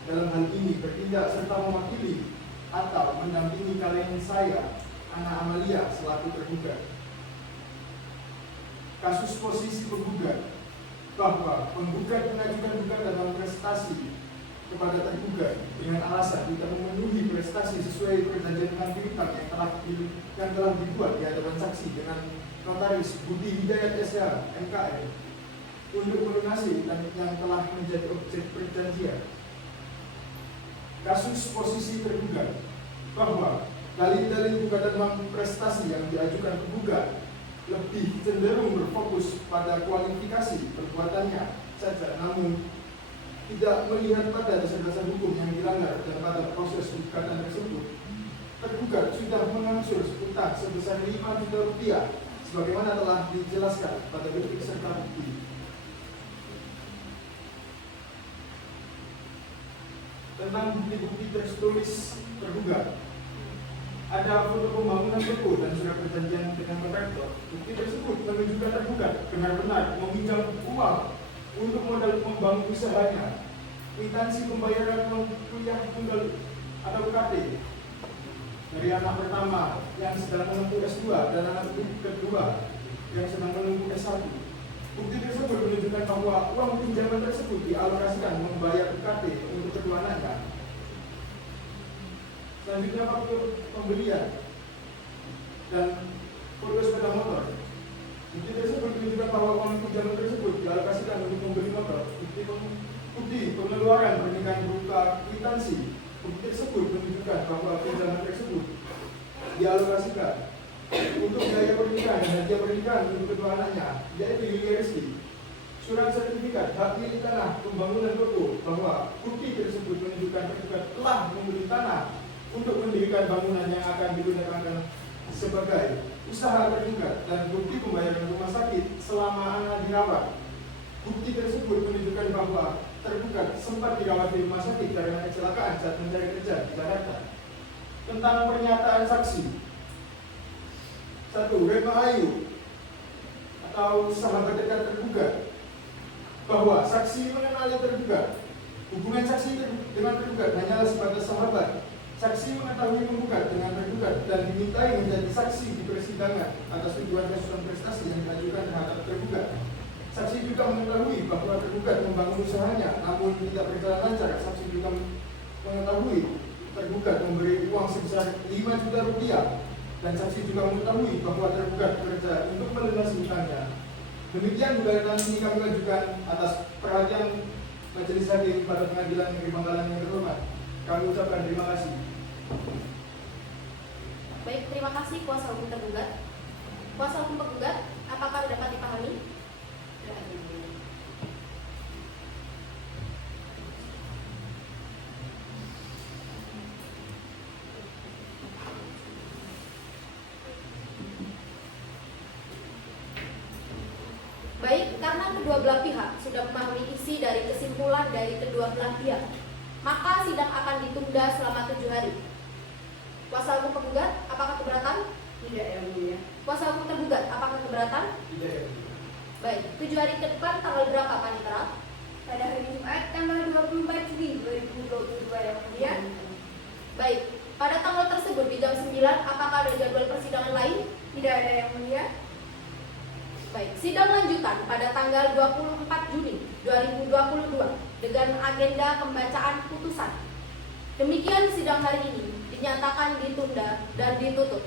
Dalam hal ini bertindak serta mewakili atau mendampingi klien saya Ana Amalia selaku tergugat. Kasus posisi penggugat bahwa penggugat mengajukan gugatan dalam prestasi kepada tergugat dengan alasan tidak memenuhi prestasi sesuai perjanjian utang piutang yang telah dibuat di hadapan saksi dengan notaris Budi Hidayat SH MKM untuk melunasi utang yang telah menjadi objek perjanjian. Kasus posisi tergugat bahwa dalil-dalil gugatan bank prestasi yang diajukan penggugat lebih cenderung berfokus pada kualifikasi perbuatannya saja, namun tidak melihat pada dasar-dasar hukum yang dilanggar dan pada proses gugatan tersebut. Tergugat sudah mengangsur utang sebesar 5 juta rupiah sebagaimana telah dijelaskan pada detik serta bukti. Tentang bukti-bukti tertulis tergugat, ada foto pembangunan toko dan surat perjanjian dengan kontraktor. Bukti tersebut menunjukkan tergugat benar-benar meminjam uang untuk modal membangun usahanya. Kwitansi pembayaran kuliah tunggal atau UKT dari anak pertama yang sedang menempuh S2 dan anak kedua yang sedang menempuh S1. Bukti tersebut menunjukkan bahwa uang pinjaman tersebut dialokasikan membayar UKT untuk kedua anaknya. Selanjutnya faktor pembelian dan foto sepeda motor. Bukti tersebut menunjukkan bahwa uang untuk jalur tersebut dialokasikan untuk membeli motor. Bukti pengeluaran pernikahan berupa kwitansi. Bukti tersebut menunjukkan bahwa pinjaman tersebut dialokasikan untuk biaya pernikahan dan hadiah pernikahan untuk kedua anaknya, yaitu Yulia Rizky. Surat sertifikat hak milik tanah pembangunan toko bahwa bukti tersebut menunjukkan tergugat telah membeli tanah untuk mendirikan bangunan yang akan digunakan sebagai usaha tergugat, dan bukti pembayaran rumah sakit selama anak dirawat. Bukti tersebut menunjukkan bahwa tergugat sempat dirawat di rumah sakit karena kecelakaan saat mencari kerja di Jakarta. Tentang pernyataan saksi. 1. Retno Ayu atau sahabat dekat tergugat bahwa saksi mengenali tergugat. Hubungan saksi dengan tergugat hanyalah sebatas sahabat. Saksi mengetahui penggugat dengan tergugat dan dimintai menjadi saksi di persidangan atas tujuan kesusahan prestasi yang diajukan terhadap tergugat. Saksi juga mengetahui bahwa tergugat membangun usahanya namun tidak berjalan lancar. Saksi juga mengetahui tergugat memberi uang sebesar 5 juta rupiah, dan saksi juga mengetahui bahwa tergugat bekerja untuk melunasi hutangnya. Demikian gugatan ini kami ajukan atas perhatian Majelis Hakim pada Pengadilan Negeri Bangkalan yang terhormat. Kami ucapkan terima kasih. Baik, terima kasih kuasa hukum tergugat. Kuasa hukum penggugat, apakah dapat dipahami? Baik, karena kedua belah pihak sudah memahami isi dari kesimpulan dari kedua belah pihak, maka sidang akan ditunda selama 7 hari. Kuasa hukum penggugat, apakah keberatan? Tidak, Yang Mulia. Kuasa hukum tergugat, apakah keberatan? Tidak, Yang Mulia. Baik, 7 hari ke depan tanggal berapa Panitera? Pada hari Jumat tanggal 24 Juli 2022, Yang Mulia. Baik, pada tanggal tersebut di jam 9, apakah ada jadwal persidangan lain? Tidak ada, Yang Mulia. Baik, sidang lanjutan pada tanggal 24 Juni 2022 dengan agenda pembacaan putusan. Demikian sidang hari ini dinyatakan ditunda dan ditutup.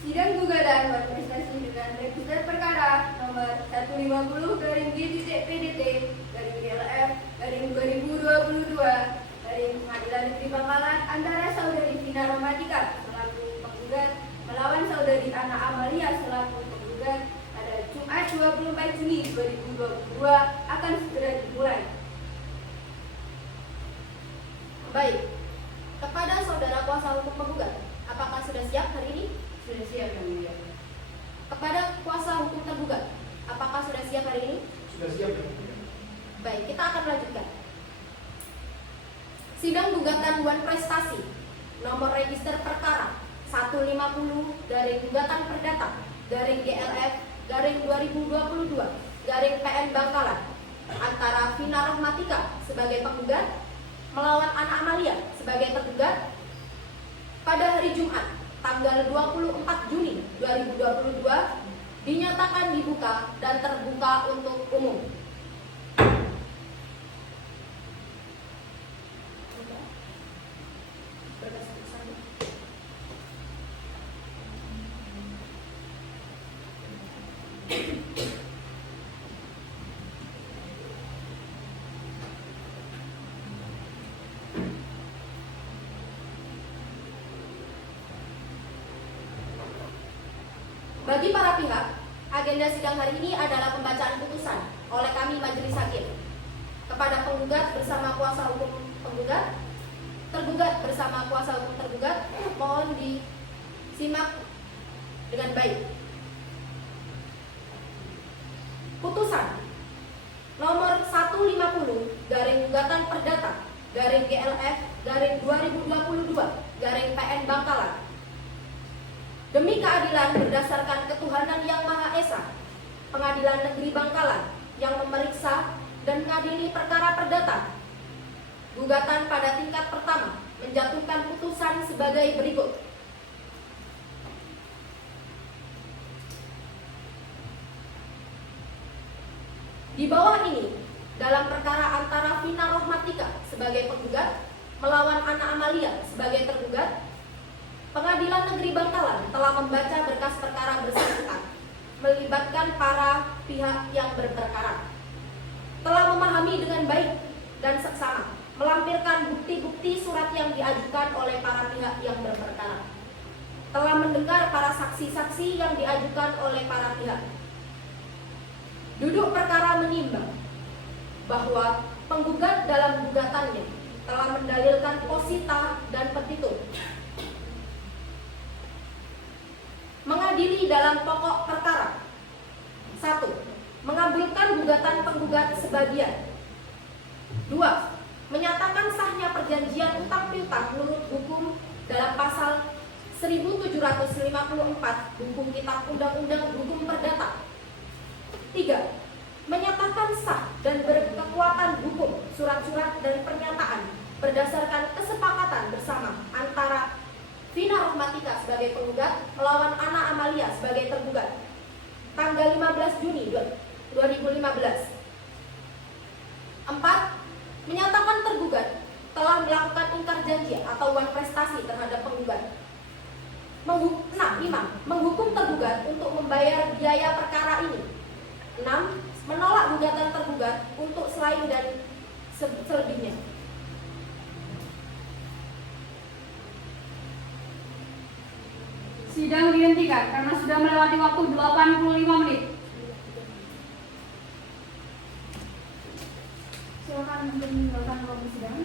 Sidang gugatan berprestasi dengan register perkara nomor 150/GDT/GLF/2022 Pengadilan Negeri Bangkalan antara saudari Vina Romatika selaku penggugat melawan saudari Ana Amalia selaku penggugat pada Jumat 24 Juni 2022 akan segera dimulai. Baik, kepada saudara kuasa hukum penggugat, apakah sudah siap hari ini? Sudah siap, Yang Mulia. Kepada kuasa hukum tergugat, apakah sudah siap hari ini? Sudah siap, Yang Mulia. Baik, kita akan lanjutkan. Sidang gugatan Dewan Prestasi nomor register perkara 150 dari gugatan perdata garing GLF garing 2022 garing PN Bangkalan antara Vina Rohmatika sebagai penggugat melawan Ana Amalia sebagai tergugat pada hari Jumat tanggal 24 Juni 2022 dinyatakan dibuka dan terbuka untuk umum. Bagi para pihak, agenda sidang hari ini adalah pembacaan putusan oleh kami Majelis Hakim kepada penggugat bersama kuasa hukum penggugat, tergugat bersama kuasa hukum tergugat, mohon disimak dengan baik. Putusan nomor 150 garing gugatan perdata garing GLF garing 2022 garing PN Bangkalan. Demi keadilan berdasarkan ketuhanan yang Maha Esa, Pengadilan Negeri Bangkalan yang memeriksa dan mengadili perkara perdata. Gugatan pada tingkat pertama menjatuhkan putusan sebagai berikut. Di bawah ini, dalam perkara antara Vina Rohmatika sebagai penggugat melawan Ana Amalia sebagai tergugat, Pengadilan Negeri Bangkalan telah membaca berkas perkara bersangkutan, melibatkan para pihak yang berperkara, telah memahami dengan baik dan seksama, melampirkan bukti-bukti surat yang diajukan oleh para pihak yang berperkara, telah mendengar para saksi-saksi yang diajukan oleh para pihak. Duduk perkara menimbang bahwa penggugat dalam gugatannya telah mendalilkan posita dan petitum, mengadili dalam pokok perkara. 1. Mengabulkan gugatan penggugat sebagian. 2. Menyatakan sahnya perjanjian utang piutang menurut hukum dalam pasal 1754 Hukum Kitab Undang-Undang Hukum Perdata. 3. Menyatakan sah dan berkekuatan hukum surat-surat dan pernyataan berdasarkan kesepakatan bersama antara Vina Rohmatika sebagai penggugat melawan Ana Amalia sebagai tergugat tanggal 15 Juni 2015. 4. Menyatakan tergugat telah melakukan ingkar janji atau uang prestasi terhadap penggugat. 5. Menghukum tergugat untuk membayar biaya perkara ini. 6. Menolak gugatan tergugat untuk selain dan selebihnya. Sidang dihentikan karena sudah melewati waktu 85 menit. Silakan untuk meninggalkan ruang sidang.